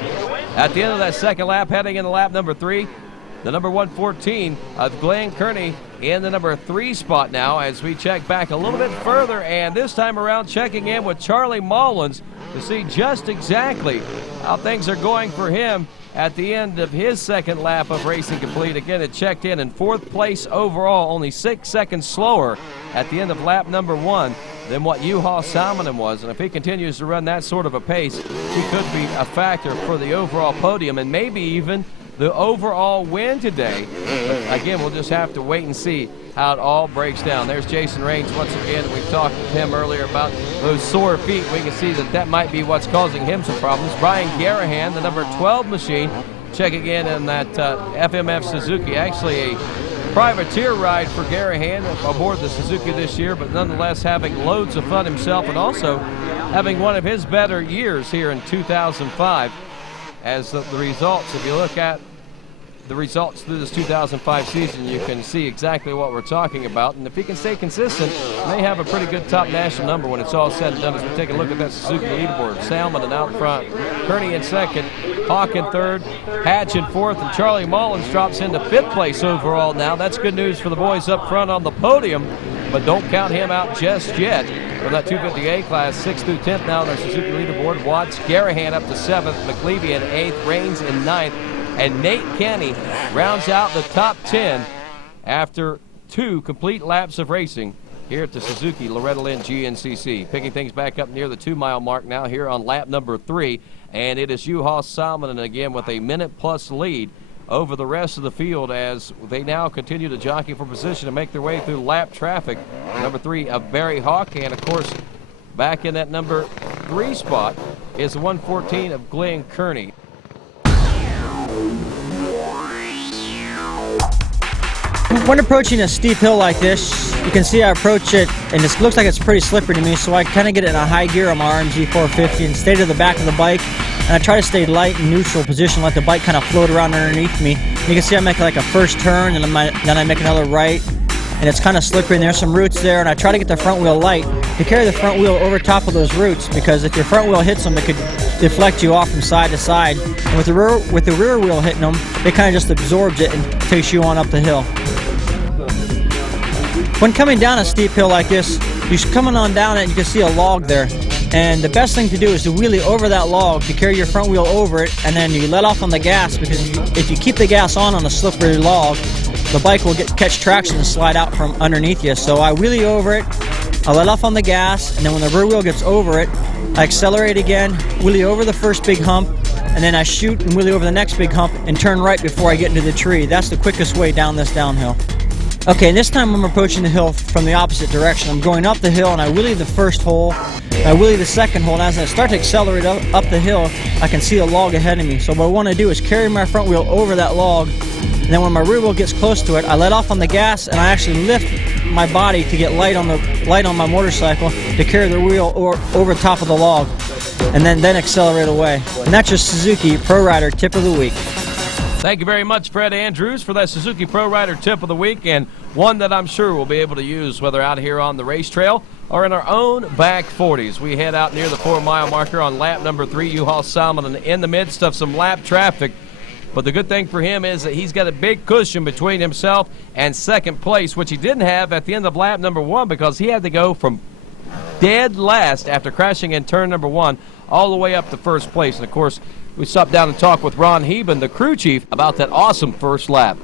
At the end of that second lap, heading into lap number 3, the number 114 of Glenn Kearney in the number 3 spot now as we check back a little bit further, and this time around checking in with Charlie Mullins to see just exactly how things are going for him at the end of his second lap of racing complete. Again, it checked in 4th place overall, only 6 seconds slower at the end of lap number 1 than what Juha Salminen was. And if he continues to run that sort of a pace, he could be a factor for the overall podium and maybe even the overall win today. But again, we'll just have to wait and see how it all breaks down. There's Jason Raines once again. We talked with him earlier about those sore feet. We can see that might be what's causing him some problems. Brian Garahan, the number 12 machine, checking in that FMF Suzuki. Actually a privateer ride for Garahan aboard the Suzuki this year, but nonetheless having loads of fun himself and also having one of his better years here in 2005. As the results, if you look at the results through this 2005 season, you can see exactly what we're talking about. And if he can stay consistent, may have a pretty good top national number when it's all said and done. As we take a look at that Suzuki leaderboard, Salminen out front, Kearney in second, Hawk in third, Hatch in fourth, and Charlie Mullins drops into 5th place overall now. That's good news for the boys up front on the podium, but don't count him out just yet. From that 250A class, 6th through 10th now on their Suzuki leaderboard. Watts, Garahan up to 7th, McLeavy in 8th, Raines in 9th, and Nate Kenny rounds out the top 10 after 2 complete laps of racing here at the Suzuki Loretta Lynn GNCC. Picking things back up near the 2-mile mark now here on lap number 3, and it is Juha Salminen again with a minute-plus lead over the rest of the field as they now continue to jockey for position and make their way through lap traffic. Number 3 of Barry Hawk, and of course back in that number 3 spot is the 114 of Glenn Kearney. When approaching a steep hill like this, you can see I approach it and it looks like it's pretty slippery to me, so I kind of get it in a high gear on my RMG 450 and stay to the back of the bike, and I try to stay light and neutral position, let the bike kind of float around underneath me. You can see I make like a first turn and then I make another right, and it's kind of slippery and there's some roots there, and I try to get the front wheel light to carry the front wheel over top of those roots, because if your front wheel hits them, it could deflect you off from side to side, and with the rear wheel hitting them, it kind of just absorbs it and takes you on up the hill. When coming down a steep hill like this, you're coming on down it and you can see a log there. And the best thing to do is to wheelie over that log, to carry your front wheel over it, and then you let off on the gas, because if you keep the gas on a slippery log, the bike will catch traction and slide out from underneath you. So I wheelie over it, I let off on the gas, and then when the rear wheel gets over it, I accelerate again, wheelie over the first big hump, and then I shoot and wheelie over the next big hump and turn right before I get into the tree. That's the quickest way down this downhill. Okay, and this time I'm approaching the hill from the opposite direction. I'm going up the hill and I wheelie the first hole, I wheelie the second hole, and as I start to accelerate up the hill, I can see a log ahead of me. So what I want to do is carry my front wheel over that log, and then when my rear wheel gets close to it, I let off on the gas and I actually lift my body to get light on my motorcycle to carry the wheel over top of the log, and then accelerate away. And that's your Suzuki Pro Rider Tip of the Week. Thank you very much, Fred Andrews, for that Suzuki Pro Rider Tip of the Week, and one that I'm sure we'll be able to use whether out here on the race trail or in our own back 40s. We head out near the 4-mile marker on lap number 3. Juha Salminen in the midst of some lap traffic. But the good thing for him is that he's got a big cushion between himself and second place, which he didn't have at the end of lap number 1, because he had to go from dead last after crashing in turn number 1 all the way up to first place. And, of course, we stopped down and talked with Ron Heben, the crew chief, about that awesome first lap.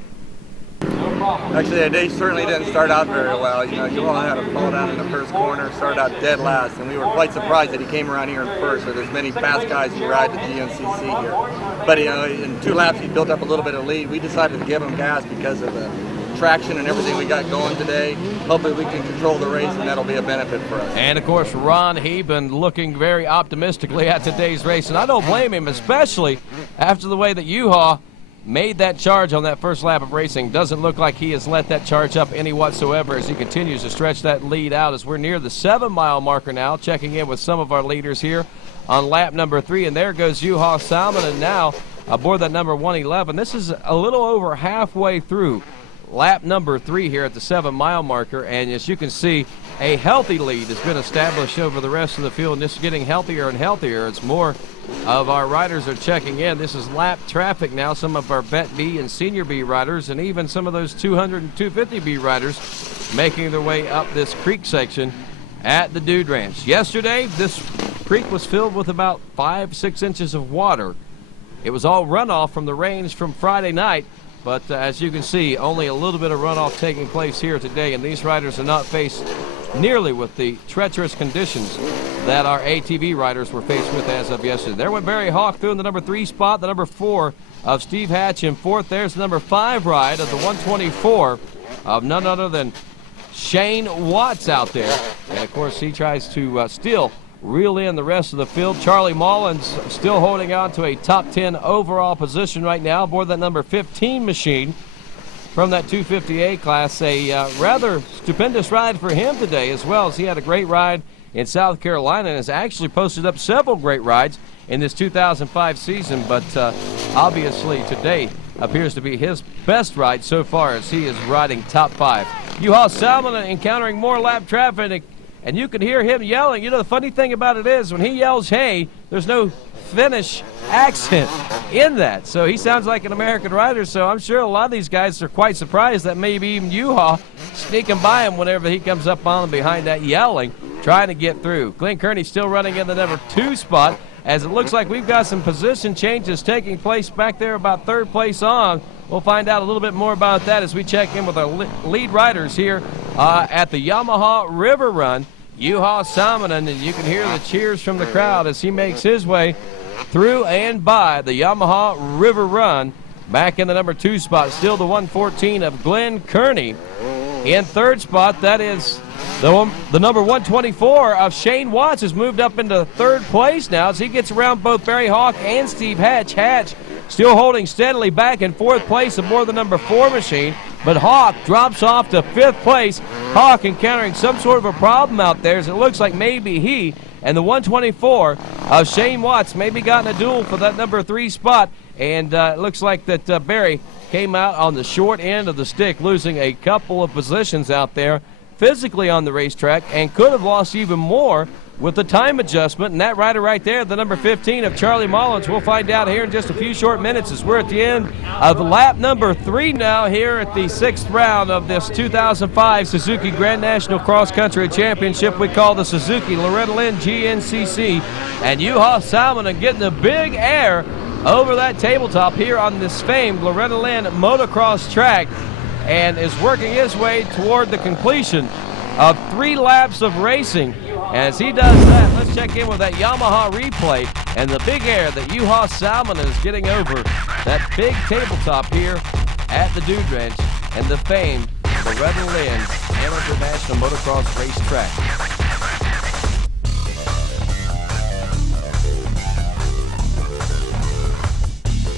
No problem. Actually, the day certainly didn't start out very well. You know, you all had a fall down in the first corner, started out dead last, and we were quite surprised that he came around here in first. So there's many fast guys who ride the GNCC here. But, you know, in 2 laps he built up a little bit of lead. We decided to give him gas because of the traction and everything we got going today. Hopefully we can control the race, and that'll be a benefit for us. And of course, Ron Heben looking very optimistically at today's race, and I don't blame him, especially after the way that Yuha made that charge on that first lap of racing. Doesn't look like he has let that charge up any whatsoever as he continues to stretch that lead out as we're near the 7-mile marker now, checking in with some of our leaders here on lap number 3, and there goes Yuha Salmon now aboard that number 111. This is a little over halfway through lap number 3 here at the 7-mile marker, and as you can see, a healthy lead has been established over the rest of the field, and this is getting healthier and healthier as more of our riders are checking in. This is lap traffic now. Some of our Vet B and Senior B riders, and even some of those 200 and 250 B riders making their way up this creek section at the Dude Ranch. Yesterday, this creek was filled with about 5-6 inches of water. It was all runoff from the rains from Friday night, but as you can see, only a little bit of runoff taking place here today, and these riders are not faced nearly with the treacherous conditions that our ATV riders were faced with as of yesterday. There went Barry Hawk through in the number 3 spot, the number 4 of Steve Hatch in 4th. There's the number 5 ride of the 124 of none other than Shane Watts out there. And of course, he tries to still reel in the rest of the field. Charlie Mullins still holding on to a top 10 overall position right now aboard that number 15 machine from that 250A class. A rather stupendous ride for him today, as well as he had a great ride in South Carolina and has actually posted up several great rides in this 2005 season, but obviously today appears to be his best ride so far as he is riding top 5. Yuha Salmon encountering more lap traffic, and you can hear him yelling. You know, the funny thing about it is when he yells, hey, there's no Finnish accent in that. So he sounds like an American rider, so I'm sure a lot of these guys are quite surprised that maybe even Yuha sneaking by him whenever he comes up on him behind that yelling, trying to get through. Glenn Kearney still running in the number 2 spot, as it looks like we've got some position changes taking place back there about 3rd place on. We'll find out a little bit more about that as we check in with our lead riders here at the Yamaha River Run. Yuha Salmon, and you can hear the cheers from the crowd as he makes his way through and by the Yamaha River Run. Back in the number 2 spot, still the 114 of Glenn Kearney. In 3rd spot, that is the number 124 of Shane Watts has moved up into 3rd place now as he gets around both Barry Hawk and Steve Hatch. Hatch still holding steadily back in 4th place aboard the number 4 machine, but Hawk drops off to 5th place. Hawk encountering some sort of a problem out there, as it looks like maybe he and the 124 of Shane Watts maybe got in a duel for that number 3 spot, and it looks like that Barry came out on the short end of the stick, losing a couple of positions out there physically on the racetrack, and could have lost even more with the time adjustment. And that rider right there, the number 15 of Charlie Mullins, we'll find out here in just a few short minutes as we're at the end of lap number 3 now here at the 6th round of this 2005 Suzuki Grand National Cross Country Championship we call the Suzuki Loretta Lynn GNCC. And Yuha Salmon getting a big air over that tabletop here on this famed Loretta Lynn motocross track, and is working his way toward the completion of 3 laps of racing. As he does that, let's check in with that Yamaha replay and the big air that Yuha Salmon is getting over that big tabletop here at the Dude Ranch and the famed Loretta Lynn Amateur National Motocross Racetrack.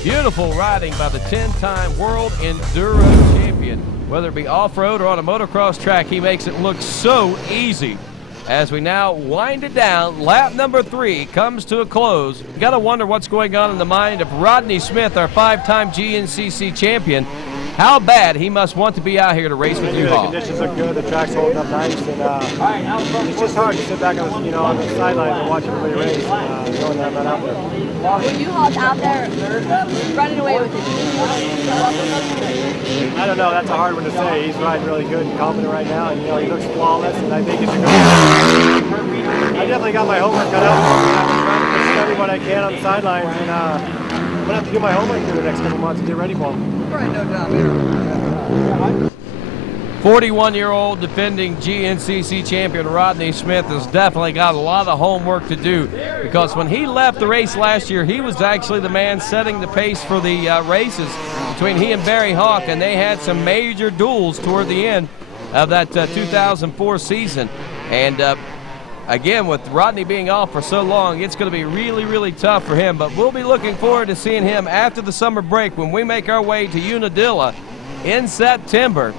Beautiful riding by the 10-time World Enduro Champion. Whether it be off-road or on a motocross track, he makes it look so easy. As we now wind it down, lap number 3 comes to a close. You got to wonder what's going on in the mind of Rodney Smith, our 5-time GNCC champion. How bad he must want to be out here to race with The Yuha. conditions are good, the track's holding up nice, and it's just hard to sit back on, on the sidelines and watch everybody race, knowing that I'm not out there. When Yuha's out there running away with it, I don't know, that's a hard one to say. He's riding really good and confident right now, and he looks flawless, and I think it's a good ride. I definitely got my homework cut out for me. I'm trying to study what I can on the sidelines, and I'm going to have to do my homework for the next couple months and get ready for them. Right, no doubt. 41-year-old defending GNCC champion Rodney Smith has definitely got a lot of homework to do, because when he left the race last year, he was actually the man setting the pace for the races between he and Barry Hawk, and they had some major duels toward the end of that 2004 season. And again, with Rodney being off for so long, it's going to be really, really tough for him. But we'll be looking forward to seeing him after the summer break when we make our way to Unadilla in September,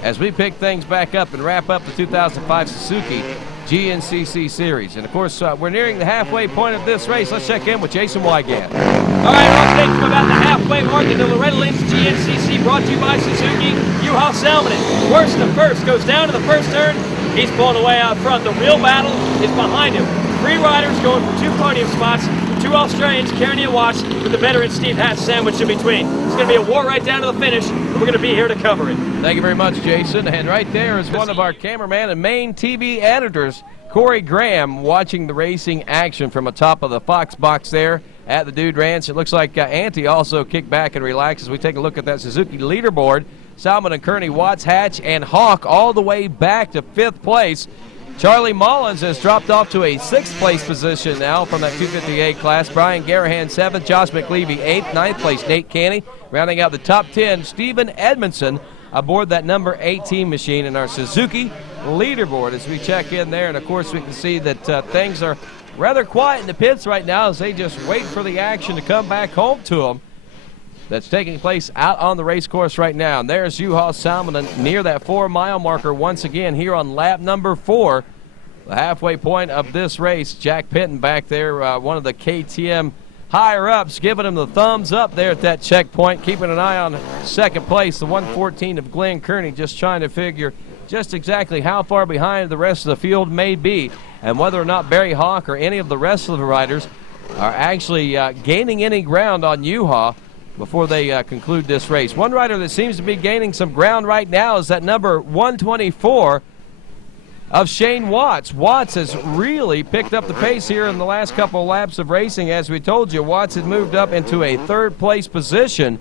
as we pick things back up and wrap up the 2005 Suzuki GNCC Series. And, of course, we're nearing the halfway point of this race. Let's check in with Jason Wygant. All right, let's take from about the halfway mark into Loretta Lynn's GNCC, brought to you by Suzuki. Juha Salminen, worst to first, goes down to the first turn. He's pulling away out front. The real battle is behind him. 3 riders going for 2 podium spots. 2 Australians carrying a watch with the veteran Steve Hatch sandwiched in between. It's going to be a war right down to the finish, and we're going to be here to cover it. Thank you very much, Jason. And right there is one of our cameraman and main TV editors, Corey Graham, watching the racing action from atop of the Fox box there at the Dude Ranch. It looks like Auntie also kicked back and relaxed as we take a look at that Suzuki leaderboard. Salmon and Kearney, Watts, Hatch, and Hawk all the way back to 5th place. Charlie Mullins has dropped off to a 6th place position now from that 258 class. Brian Garahan 7th, Josh McLeavy 8th, 9th place Nate Canny. Rounding out the top 10, Stephen Edmondson aboard that number 18 machine in our Suzuki leaderboard as we check in there. And of course we can see that things are rather quiet in the pits right now as they just wait for the action to come back home to them. That's taking place out on the race course right now. And there's Juha Salminen near that 4-mile marker once again here on lap number 4. The halfway point of this race. Jack Pitton back there, one of the KTM higher-ups, giving him the thumbs up there at that checkpoint, keeping an eye on 2nd place, the 114 of Glenn Kearney, just trying to figure just exactly how far behind the rest of the field may be, and whether or not Barry Hawk or any of the rest of the riders are actually gaining any ground on Juha before they conclude this race. One rider that seems to be gaining some ground right now is that number 124 of Shane Watts. Watts has really picked up the pace here in the last couple of laps of racing. As we told you, Watts had moved up into a 3rd place position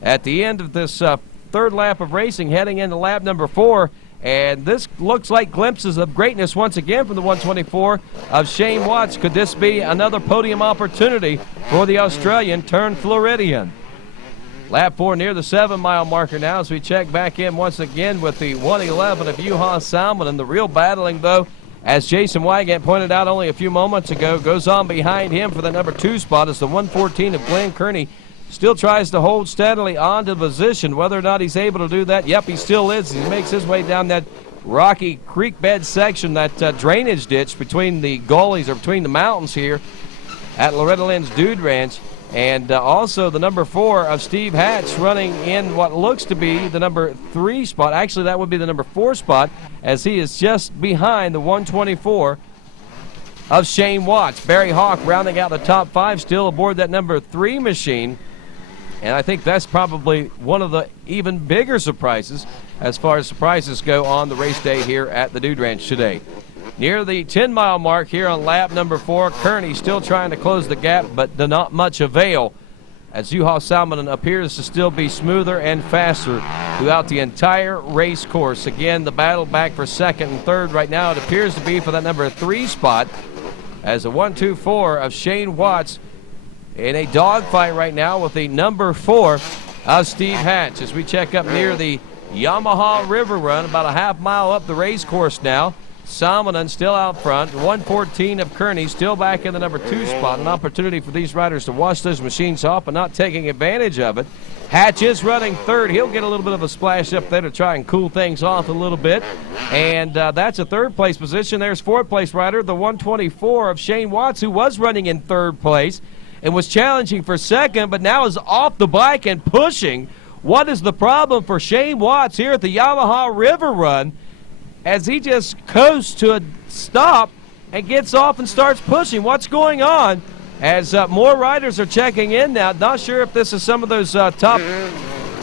at the end of this 3rd lap of racing, heading into lap number 4. And this looks like glimpses of greatness once again from the 124 of Shane Watts. Could this be another podium opportunity for the Australian turned Floridian? Lap 4 near the 7-mile marker now as we check back in once again with the 111 of Juha Salminen. The real battling, though, as Jason Wygant pointed out only a few moments ago, goes on behind him for the number 2 spot as the 114 of Glenn Kearney still tries to hold steadily on to the position. Whether or not he's able to do that, yep, he still is. He makes his way down that rocky creek bed section, that drainage ditch between the gullies or between the mountains here at Loretta Lynn's Dude Ranch. And also the number 4 of Steve Hatch running in what looks to be the number 3 spot. Actually, that would be the number 4 spot, as he is just behind the 124 of Shane Watts. Barry Hawk rounding out the top 5 still aboard that number 3 machine. And I think that's probably one of the even bigger surprises as far as surprises go on the race day here at the Dude Ranch today. Near the 10-mile mark here on lap number 4, Kearney still trying to close the gap, but to not much avail, as Juha Salminen appears to still be smoother and faster throughout the entire race course. Again, the battle back for 2nd and 3rd right now, it appears to be for that number 3 spot, as the 124 of Shane Watts in a dogfight right now with the number 4 of Steve Hatch. As we check up near the Yamaha River Run, about a half-mile up the race course now. Salminen still out front. 114 of Kearney still back in the number 2 spot. An opportunity for these riders to wash those machines off and not taking advantage of it. Hatch is running 3rd. He'll get a little bit of a splash up there to try and cool things off a little bit. And that's a 3rd place position. There's 4th place rider, the 124 of Shane Watts, who was running in 3rd place and was challenging for 2nd, but now is off the bike and pushing. What is the problem for Shane Watts here at the Yamaha River Run, as he just coasts to a stop and gets off and starts pushing? What's going on? As more riders are checking in now. Not sure if this is some of those top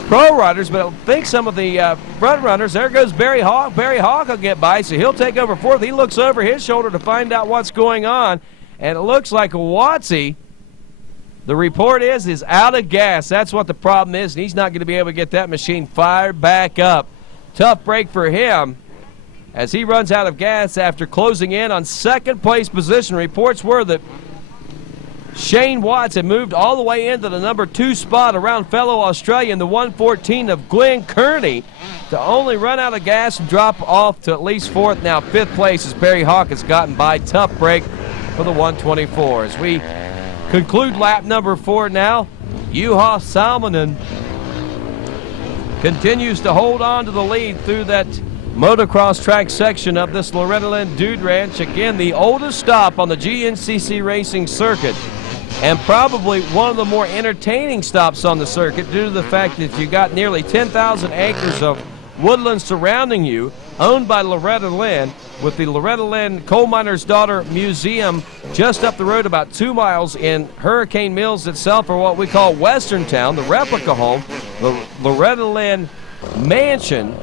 pro riders, but I think some of the front runners. There goes Barry Hawk. Barry Hawk will get by, so he'll take over 4th. He looks over his shoulder to find out what's going on, and it looks like Wattsy, the report is out of gas. That's what the problem is, and he's not going to be able to get that machine fired back up Tough break for him as he runs out of gas after closing in on second place position. Reports were that Shane Watts had moved all the way into the number 2 spot around fellow Australian, the 114 of Glenn Kearney, to only run out of gas and drop off to at least 4th, now 5th place as Barry Hawk has gotten by. Tough break for the 124. As we conclude lap number 4 now, Juha Salminen continues to hold on to the lead through that motocross track section of this Loretta Lynn Dude Ranch. Again, the oldest stop on the GNCC racing circuit, and probably one of the more entertaining stops on the circuit due to the fact that you got nearly 10,000 acres of woodland surrounding you, owned by Loretta Lynn, with the Loretta Lynn Coal Miner's Daughter Museum just up the road about 2 miles in Hurricane Mills itself, or what we call Western Town, the replica home, the Loretta Lynn Mansion,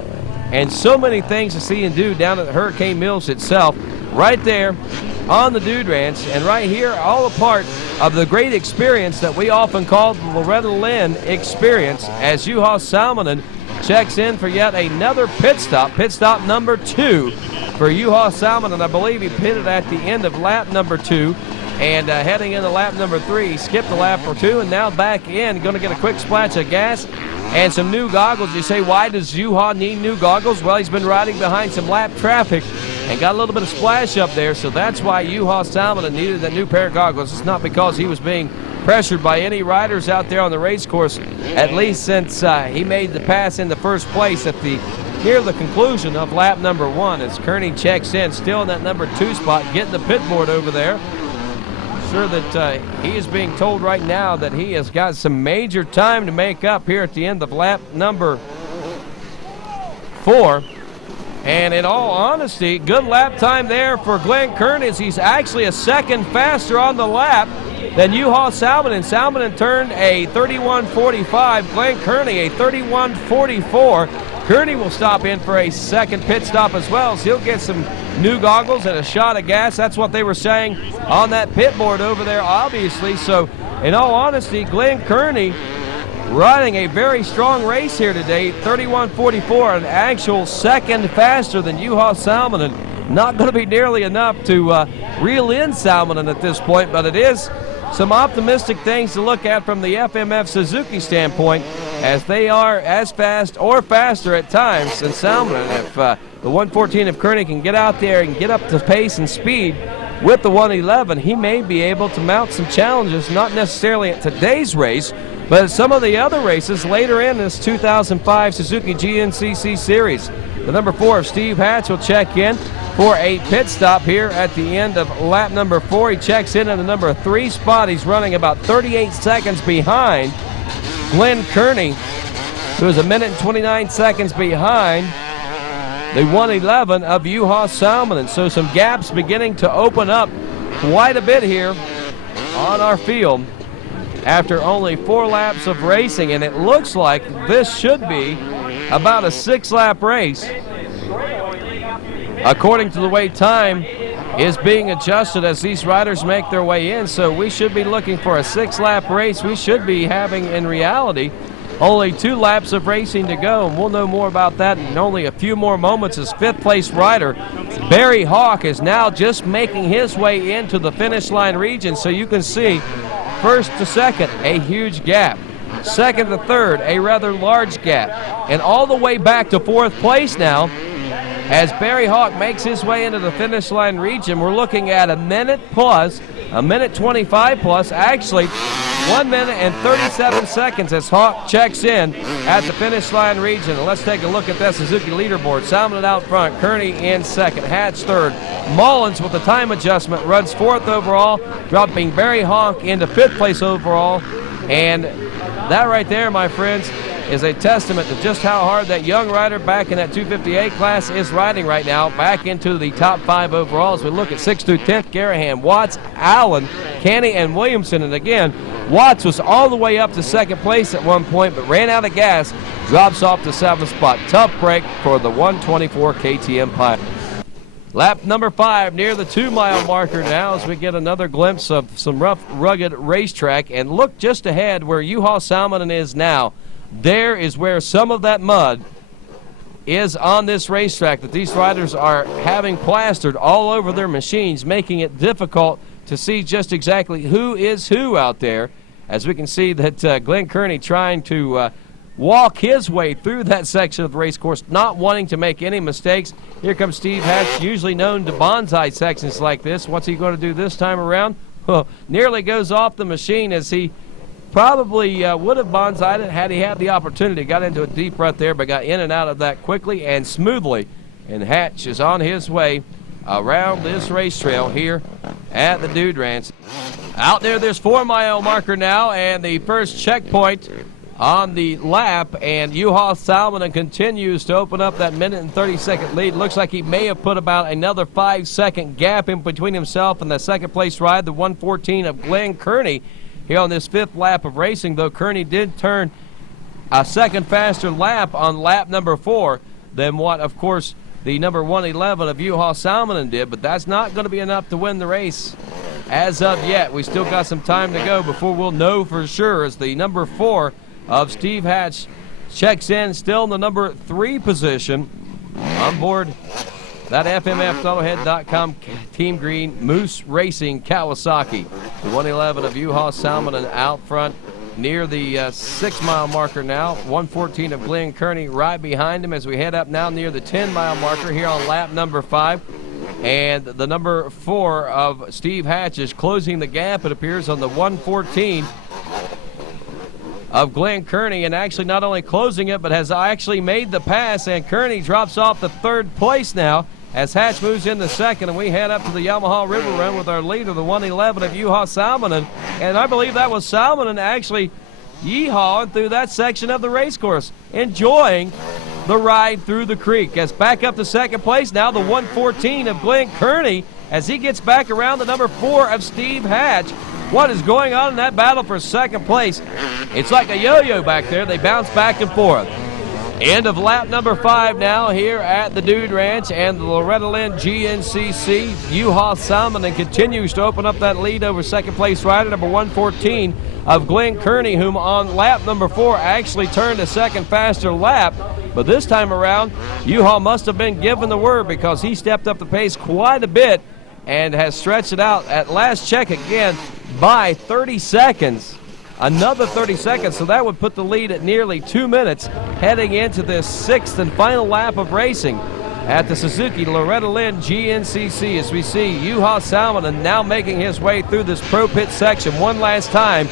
and so many things to see and do down at Hurricane Mills itself, right there on the Dude Ranch, and right here, all a part of the great experience that we often call the Loretta Lynn experience, as Juha Salminen checks in for yet another pit stop number 2 for Juha Salminen. I believe he pitted at the end of lap number 2, and heading into lap number 3, he skipped a lap or 2, and now back in, going to get a quick splash of gas and some new goggles. You say, why does Juha need new goggles? Well, he's been riding behind some lap traffic and got a little bit of splash up there, so that's why Juha Salminen needed a new pair of goggles. It's not because he was being pressured by any riders out there on the race course, at least since he made the pass in the first place at near the conclusion of lap number 1, as Kearney checks in, still in that number 2 spot, getting the pit board over there. Sure that he is being told right now that he has got some major time to make up here at the end of lap number 4. And in all honesty, good lap time there for Glenn Kearney, as he's actually a second faster on the lap than Juha Salminen. Salminen turned a 31.45, Glenn Kearney a 31.44. Kearney will stop in for a second pit stop as well, so he'll get some new goggles and a shot of gas. That's what they were saying on that pit board over there, obviously. So in all honesty, Glenn Kearney riding a very strong race here today, 31.44, an actual second faster than Juha Salminen. Not going to be nearly enough to reel in Salminen at this point, but it is some optimistic things to look at from the FMF Suzuki standpoint, as they are as fast or faster at times than Salminen. If the 114 of Kearney can get out there and get up to pace and speed with the 111, he may be able to mount some challenges, not necessarily at today's race, but at some of the other races later in this 2005 Suzuki GNCC Series. The number 4 of Steve Hatch will check in for a pit stop here at the end of lap number 4. He checks in at the number 3 spot. He's running about 38 seconds behind Glenn Kearney, who is 1 minute and 29 seconds behind the 111 of Juha Salminen. So some gaps beginning to open up quite a bit here on our field after only 4 laps of racing, and it looks like this should be about a 6-lap race according to the way time is being adjusted as these riders make their way in. So we should be looking for a 6-lap race. We should be having, in reality, only 2 laps of racing to go, and we'll know more about that in only a few more moments, as 5th place rider Barry Hawk is now just making his way into the finish line region. So you can see first to second, a huge gap. Second to third, a rather large gap. And all the way back to 4th place now, as Barry Hawk makes his way into the finish line region. We're looking at a minute plus, a minute 25 plus, actually 1 minute and 37 seconds as Hawk checks in at the finish line region. And let's take a look at that Suzuki leaderboard. Salminen out front, Kearney in second, Hatch third. Mullins with the time adjustment runs 4th overall, dropping Barry Hawk into 5th place overall. And that right there, my friends, is a testament to just how hard that young rider back in that 258 class is riding right now, back into the top 5 overall. As we look at 6th through 10th, Garahan, Watts, Allen, Canny, and Williamson. And again, Watts was all the way up to 2nd place at one point, but ran out of gas, drops off to 7th spot. Tough break for the 124 KTM Pilot. Lap number 5 near the 2-mile marker now, as we get another glimpse of some rough, rugged racetrack. And look just ahead where Juha Salminen is now. There is where some of that mud is on this racetrack that these riders are having plastered all over their machines, making it difficult to see just exactly who is who out there. As we can see that Glenn Kearney trying to walk his way through that section of the race course, not wanting to make any mistakes. Here comes Steve Hatch, usually known to bonsai sections like this. What's he going to do this time around? Well, nearly goes off the machine, as he probably would have bonsaied it had he had the opportunity. Got into a deep rut there, but got in and out of that quickly and smoothly. And Hatch is on his way around this race trail here at the Dude Ranch. Out there, there's 4-mile marker now, and the first checkpoint on the lap, and Juha Salminen continues to open up that minute and 30-second lead. Looks like he may have put about another 5-second gap in between himself and the second-place ride, the 114 of Glenn Kearney, here on this 5th lap of racing, though Kearney did turn a second faster lap on lap number 4 than what, of course, the number 111 of Juha Salminen did, but that's not going to be enough to win the race as of yet. We still got some time to go before we'll know for sure, as the number 4 of Steve Hatch checks in, still in the number 3 position on board that FMFAutohead.com Team Green Moose Racing Kawasaki. The 111 of Juha Salminen out front near the 6-mile marker now. 114 of Glenn Kearney right behind him as we head up now near the 10-mile marker here on lap number 5. And the number 4 of Steve Hatch is closing the gap, it appears, on the 114 of Glenn Kearney, and actually not only closing it, but has actually made the pass, and Kearney drops off to 3rd place now as Hatch moves into 2nd, and we head up to the Yamaha River Run with our leader, the 111 of Juha Salminen, and I believe that was Salminen actually yeehawing through that section of the race course, enjoying the ride through the creek. As back up to 2nd place now, the 114 of Glenn Kearney, as he gets back around the number 4 of Steve Hatch. What is going on in that battle for 2nd place? It's like a yo-yo back there. They bounce back and forth. End of lap number 5 now here at the Dude Ranch and the Loretta Lynn GNCC. Juha Salminen continues to open up that lead over 2nd place rider, number 114 of Glenn Kearney, whom on lap number 4 actually turned a second faster lap. But this time around, Juha must have been given the word, because he stepped up the pace quite a bit and has stretched it out at last check again by 30 seconds. Another 30 seconds, so that would put the lead at nearly 2 minutes heading into this 6th and final lap of racing at the Suzuki Loretta Lynn GNCC, as we see Juha Salminen now making his way through this pro pit section one last time.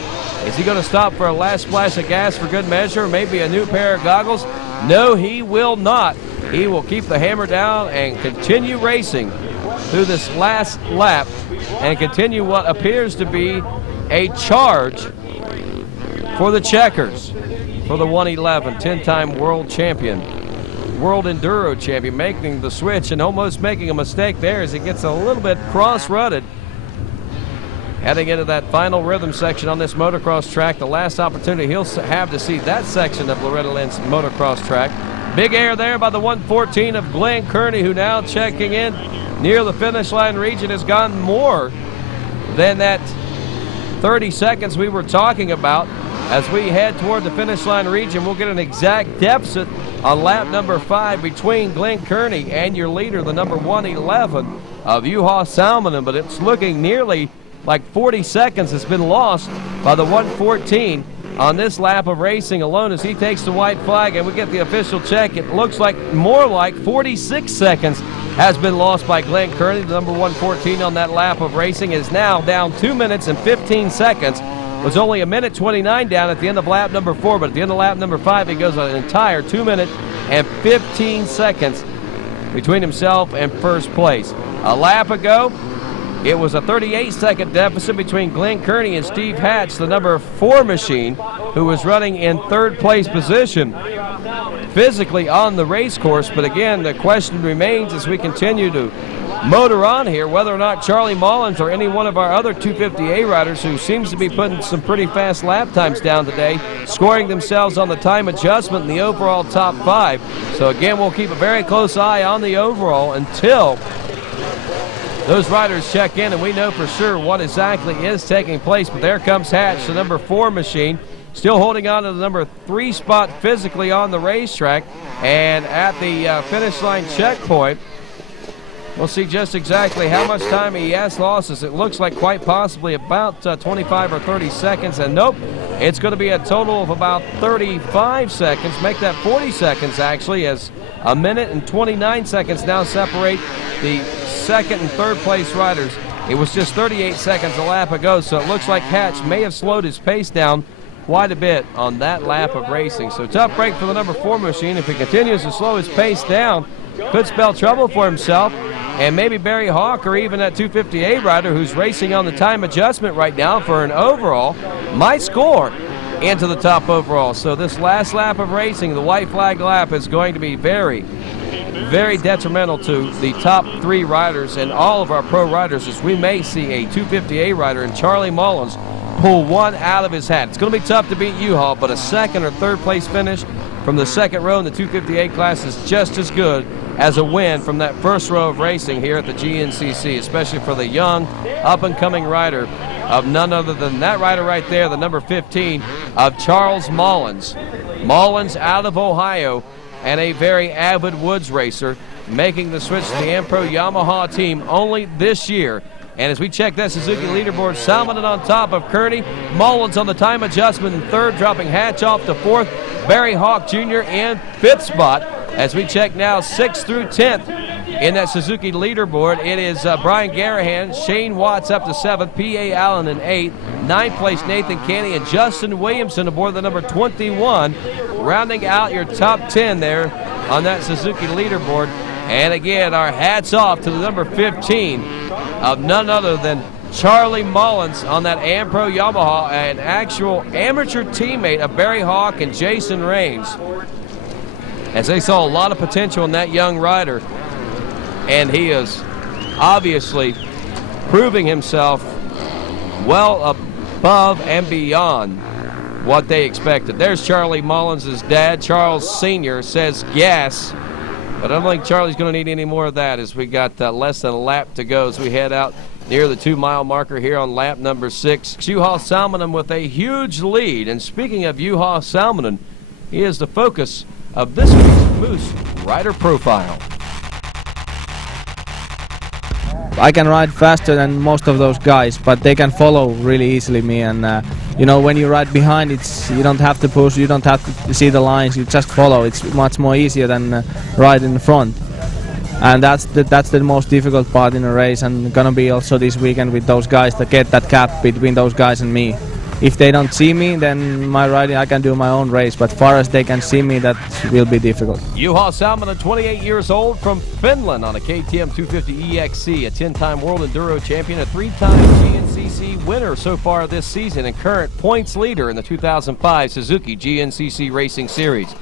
Is he going to stop for a last splash of gas for good measure, maybe a new pair of goggles? No, he will not. He will keep the hammer down and continue racing through this last lap and continue what appears to be a charge for the checkers for the 111, 10-time world champion, world enduro champion, making the switch and almost making a mistake there as he gets a little bit cross-rutted. Heading into that final rhythm section on this motocross track, the last opportunity he'll have to see that section of Loretta Lynn's motocross track. Big air there by the 114 of Glenn Kearney, who now checking in near the finish line region, has gone more than that 30 seconds we were talking about. As we head toward the finish line region, we'll get an exact deficit on lap number 5 between Glenn Kearney and your leader, the number 111 of Juha Salminen, but it's looking nearly like 40 seconds has been lost by the 114 on this lap of racing alone as he takes the white flag, and we get the official check. It looks like more like 46 seconds has been lost by Glenn Kearney. The number 114 on that lap of racing is now down 2 minutes and 15 seconds. Was only a minute 29 down at the end of lap number 4, but at the end of lap number 5, he goes an entire 2 minutes and 15 seconds between himself and first place. A lap ago, it was a 38-second deficit between Glenn Kearney and Steve Hatch, the number 4 machine, who was running in 3rd place position physically on the race course. But again, the question remains as we continue to motor on here, whether or not Charlie Mullins or any one of our other 250A riders, who seems to be putting some pretty fast lap times down today, scoring themselves on the time adjustment in the overall top 5. So again, we'll keep a very close eye on the overall until those riders check in and we know for sure what exactly is taking place. But there comes Hatch, the number 4 machine, still holding on to the number 3 spot physically on the racetrack. And at the finish line checkpoint, we'll see just exactly how much time he has lost. As it looks like quite possibly about 25 or 30 seconds. And nope, it's going to be a total of about 35 seconds. Make that 40 seconds, actually, as a minute and 29 seconds now separate the second and third place riders. It was just 38 seconds a lap ago, so it looks like Hatch may have slowed his pace down quite a bit on that lap of racing. So tough break for the number 4 machine. If he continues to slow his pace down, could spell trouble for himself. And maybe Barry Hawk or even that 258 rider who's racing on the time adjustment right now for an overall might score into the top overall. So this last lap of racing, the white flag lap, is going to be very, very detrimental to the top 3 riders and all of our pro riders, as we may see a 258 rider and Charlie Mullins pull one out of his hat. It's going to be tough to beat U-Haul, but a second or third place finish from the second row in the 258 class is just as good as a win from that first row of racing here at the GNCC, especially for the young, up-and-coming rider of none other than that rider right there, the number 15 of Charles Mullins. Mullins out of Ohio, and a very avid woods racer, making the switch to the Ampro Yamaha team only this year. And as we check that Suzuki leaderboard, Salmonen on top of Kearney, Mullins on the time adjustment in third, dropping Hatch off to fourth, Barry Hawk Jr. in fifth spot. As we check now 6th through 10th in that Suzuki leaderboard, it is Brian Garahan, Shane Watts up to 7th, P.A. Allen in 8th, 9th place Nathan Canny, and Justin Williamson aboard the number 21, rounding out your top 10 there on that Suzuki leaderboard. And again, our hats off to the number 15 of none other than Charlie Mullins on that Ampro Yamaha, an actual amateur teammate of Barry Hawk and Jason Raines, as they saw a lot of potential in that young rider. And he is obviously proving himself well above and beyond what they expected. There's Charlie Mullins' dad. Charles Sr. says gas, but I don't think Charlie's going to need any more of that, as we got less than a lap to go as we head out near the 2-mile marker here on lap number 6. Juha Salmonen with a huge lead. And speaking of Juha Salmonen, he is the focus of this week's Moose Rider Profile. I can ride faster than most of those guys, but they can follow really easily me. And you know, when you ride behind, you don't have to push, you don't have to see the lines, you just follow. It's much more easier than ride in the front. And that's the most difficult part in a race, and gonna be also this weekend with those guys to get that gap between those guys and me. If they don't see me, then my riding, I can do my own race, but far as they can see me, that will be difficult. Juha Salmonen, 28 years old, from Finland on a KTM 250 EXC, a 10-time World Enduro champion, a 3-time GNCC winner so far this season, and current points leader in the 2005 Suzuki GNCC Racing Series.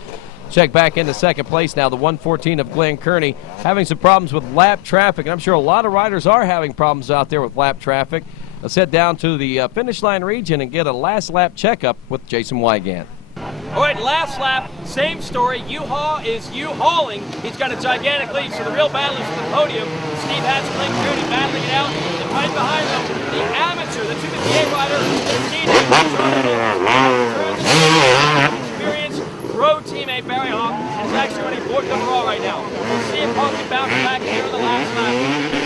Check back into second place now, the 114 of Glenn Kearney, having some problems with lap traffic, and I'm sure a lot of riders are having problems out there with lap traffic. Let's head down to the finish line region and get a last lap checkup with Jason Wygant. All right, last lap, same story. U-Haul is U-hauling. He's got a gigantic lead, so the real battle is for the podium. Steve Hatch, Glenn Kearney battling it out, and right behind them, the amateur, the 258 rider, experienced pro teammate Barry Hawk is actually running fourth overall right now. We'll see if Hawk can bounce back here in the last lap.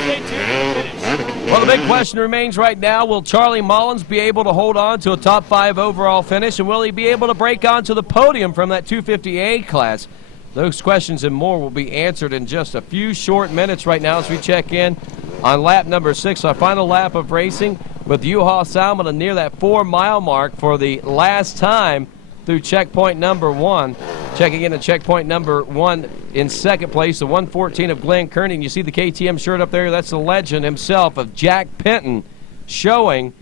Stay tuned for the finish. Well, the big question remains right now, will Charlie Mullins be able to hold on to a top 5 overall finish, and will he be able to break onto the podium from that 250A class? Those questions and more will be answered in just a few short minutes right now as we check in on lap number 6, our final lap of racing, with Juha Salmonen near that 4-mile mark for the last time through checkpoint number 1. Checking in at checkpoint number 1 in second place, the 114 of Glenn Kearney. And you see the KTM shirt up there, that's the legend himself of Jack Penton, showing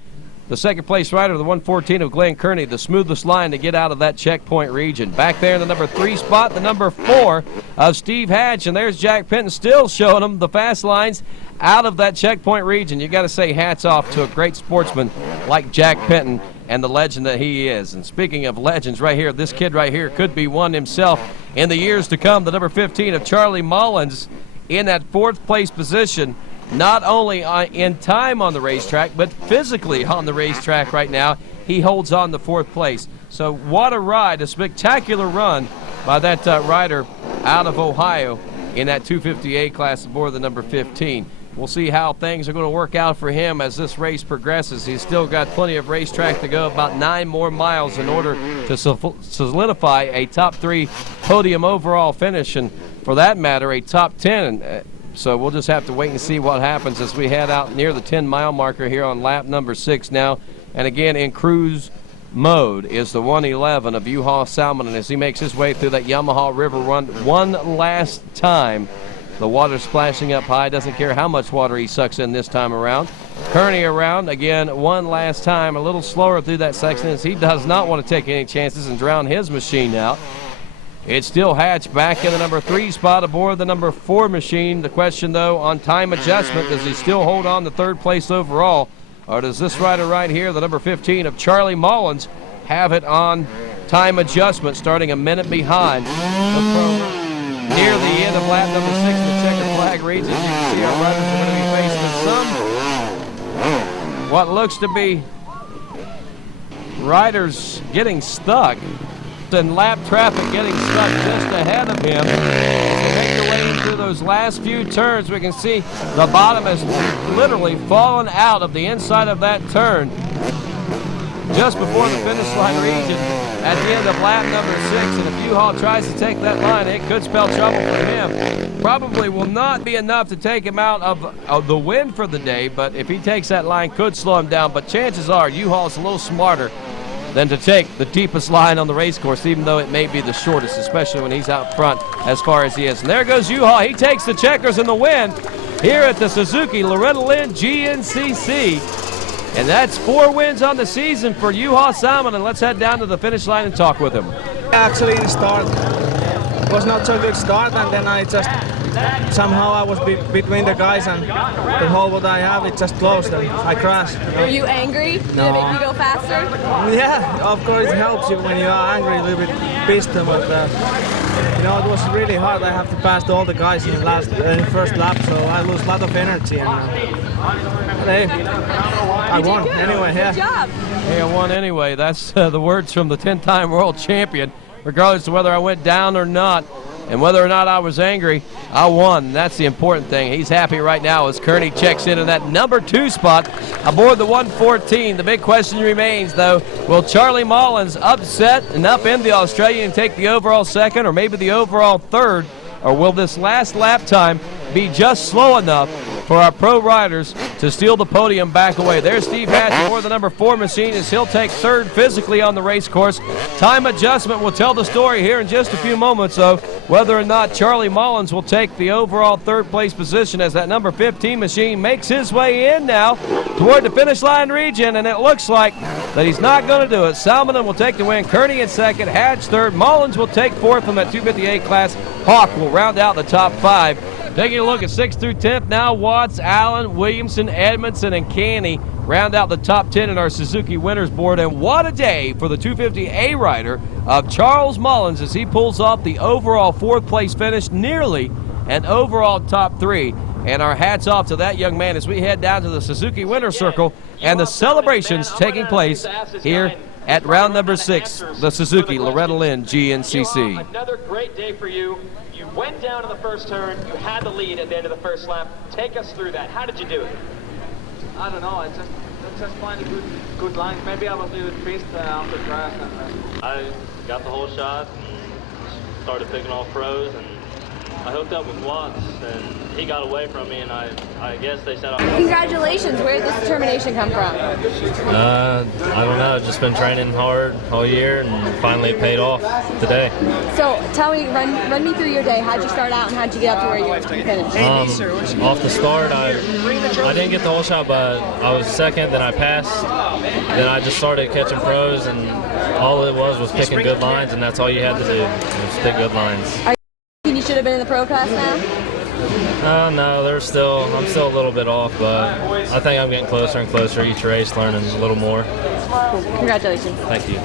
the second place rider of the 114 of Glenn Kearney the smoothest line to get out of that checkpoint region. Back there in the number 3 spot, the number 4 of Steve Hatch, and there's Jack Penton still showing him the fast lines out of that checkpoint region. You got to say hats off to a great sportsman like Jack Penton and the legend that he is. And speaking of legends right here, this kid right here could be one himself in the years to come. The number 15 of Charlie Mullins in that 4th place position, not only in time on the racetrack, but physically on the racetrack right now. He holds on to 4th place. So what a ride, a spectacular run by that rider out of Ohio in that 250A class aboard the number 15. We'll see how things are going to work out for him as this race progresses. He's still got plenty of racetrack to go, about 9 more miles in order to solidify a top 3 podium overall finish, and for that matter, a top 10. So we'll just have to wait and see what happens as we head out near the 10-mile marker here on lap number 6 now. And again, in cruise mode is the 111 of Juha Salminen as he makes his way through that Yamaha River run one last time. The water splashing up high, doesn't care how much water he sucks in this time around. Kearney around again one last time, a little slower through that section as he does not want to take any chances and drown his machine out. It's still Hatch back in the number 3 spot aboard the number 4 machine. The question, though, on time adjustment, does he still hold on to 3rd place overall? Or does this rider right here, the number 15 of Charlie Mullins, have it on time adjustment, starting a minute behind the near the end of lap number 6 in the checkered flag reads. As you can see, our riders are going to be facing some what looks to be riders getting stuck and lap traffic getting stuck just ahead of him. As they make their way through those last few turns, we can see the bottom has literally fallen out of the inside of that turn just before the finish line region at the end of lap number 6. And if Juha tries to take that line, it could spell trouble for him. Probably will not be enough to take him out of the win for the day, but if he takes that line, could slow him down. But chances are Juha's a little smarter than to take the deepest line on the race course, even though it may be the shortest, especially when he's out front as far as he is. And there goes Juha. He takes the checkers in the win here at the Suzuki Loretta Lynn GNCC. And that's 4 wins on the season for Juha Salminen. And let's head down to the finish line and talk with him. Actually, in the start, it was not so good start, and then I just somehow I was between the guys, and the hole what I have, it just closed, and I crashed. Were you angry? Did it make you go faster? Yeah, of course it helps you when you are angry, a little bit pissed, but you know, it was really hard. I have to pass all the guys in the first lap, so I lose a lot of energy. And hey, I won anyway. Yeah. Good job. Hey, I won anyway. That's the words from the 10-time world champion. Regardless of whether I went down or not, and whether or not I was angry, I won. That's the important thing. He's happy right now as Kearney checks into that number 2 spot aboard the 114. The big question remains, though, will Charlie Mullins upset and upend the Australian and take the overall 2nd or maybe the overall 3rd? Or will this last lap time be just slow enough for our pro riders to steal the podium back away? There's Steve Hatch aboard the number 4 machine as he'll take 3rd physically on the race course. Time adjustment will tell the story here in just a few moments, though, whether or not Charlie Mullins will take the overall 3rd place position as that number 15 machine makes his way in now toward the finish line region, and it looks like that he's not going to do it. Salminen will take the win, Kearney in 2nd, Hatch 3rd, Mullins will take 4th from that 258 class. Hawk will round out the top 5. Taking a look at 6th through 10th now, Watts, Allen, Williamson, Edmondson, and Canny round out the top 10 in our Suzuki Winners board. And what a day for the 250A rider of Charles Mullins as he pulls off the overall 4th place finish, nearly an overall top 3. And our hats off to that young man as we head down to the Suzuki Winners Circle and the celebrations taking place here at round number 6, the Suzuki Loretta Lynn GNCC. Another great day for you. You went down in the first turn. You had the lead at the end of the first lap. Take us through that. How did you do it? I don't know. I just find a good line. Maybe I was a little bit pissed after the crash. I got the whole shot and started picking off pros, and I hooked up with Watts, and he got away from me, and I guess they said Congratulations. Where did this determination come from? I don't know. I've just been training hard all year, and finally it paid off today. So tell me, run me through your day. How'd you start out and how'd you get up to where you finished? Off the start, I didn't get the whole shot, but I was 2nd, then I passed, then I just started catching pros, and all it was picking good lines, and that's all you had to do, was pick good lines. You should have been in the pro class now? No, I'm still a little bit off, but I think I'm getting closer and closer each race, learning a little more. Cool. Congratulations. Thank you.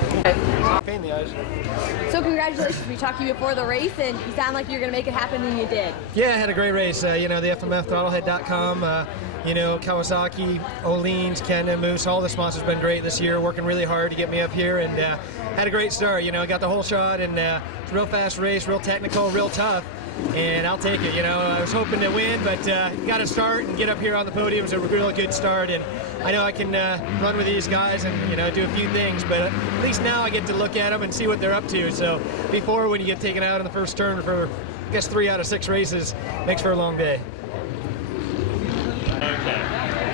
So congratulations. We talked to you before the race, and you sound like you're going to make it happen, and you did. Yeah, I had a great race. The FMF Throttlehead.com. You know, Kawasaki, Olean's, Kenda, Moose, all the sponsors have been great this year, working really hard to get me up here, and had a great start. You know, I got the whole shot, and it's a real fast race, real technical, real tough, and I'll take it. You know, I was hoping to win, but got to start and get up here on the podium is a really good start, and I know I can run with these guys and, you know, do a few things, but at least now I get to look at them and see what they're up to. So before, when you get taken out in the first turn for, I guess, 3 out of 6 races, makes for a long day.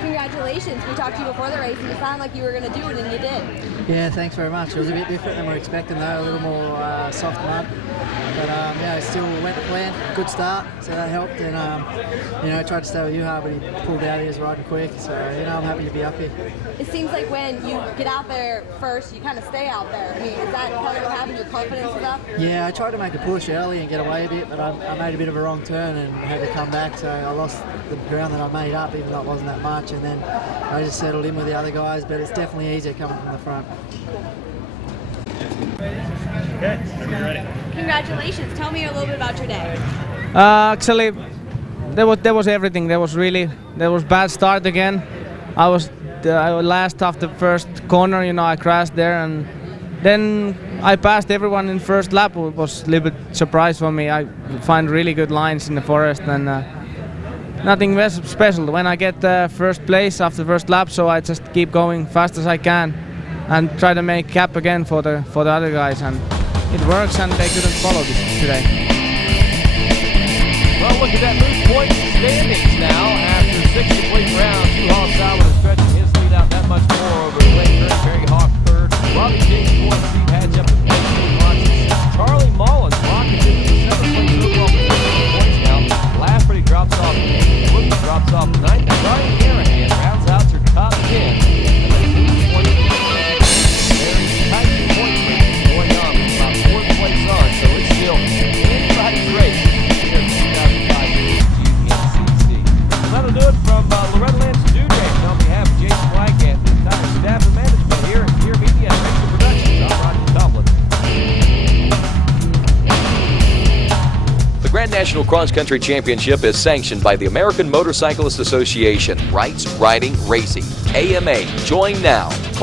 Congratulations. We talked to you before the race, and it sounded like you were going to do it, and you did. Yeah, thanks very much. It was a bit different than we were expecting, though, a little more soft mud. But yeah, it still went to plan. Good start, so that helped. And you know, I tried to stay with you hard, but he pulled out. He was riding quick, so you know, I'm happy to be up here. It seems like when you get out there first, you kind of stay out there. I mean, is that kind of what happened? Your confidence is up? Yeah, I tried to make a push early and get away a bit, but I made a bit of a wrong turn and had to come back, so I lost the ground that I made up, even though it wasn't that much. And then I just settled in with the other guys, but it's definitely easier coming from the front. Okay, you're ready. Congratulations. Tell me a little bit about your day. Actually, there was everything. There was bad start again. I was last off the first corner. You know, I crashed there, and then I passed everyone in first lap. It was a little bit surprise for me. I find really good lines in the forest, and nothing special. When I get first place after the first lap, so I just keep going fast as I can and try to make gap again for the other guys, and it works, and they couldn't follow this today. Well, look at that Moose point standings now after 6 complete rounds. Hall Sauer is stretching his lead out that much more over Lynn, Barry Hawk third, Robbie James fourth, Steve Hatch up to 8 points. Charlie Mullins rockets into the 7th place overall position points now. Lafferty drops off 8th, Woodley drops off 9th, and Brian Carahan rounds out your top 10. So it's still anybody's race here in 2005 GNCC. That'll do it from Loretta Lynn's Dude Ranch on behalf of Jason Wygant, the entire staff and management here at Gear Media and Rachel Productions. I'm Roger Tomlin. The Grand National Cross Country Championship is sanctioned by the American Motorcyclist Association. Rights, Riding, Racing. AMA. Join now. Call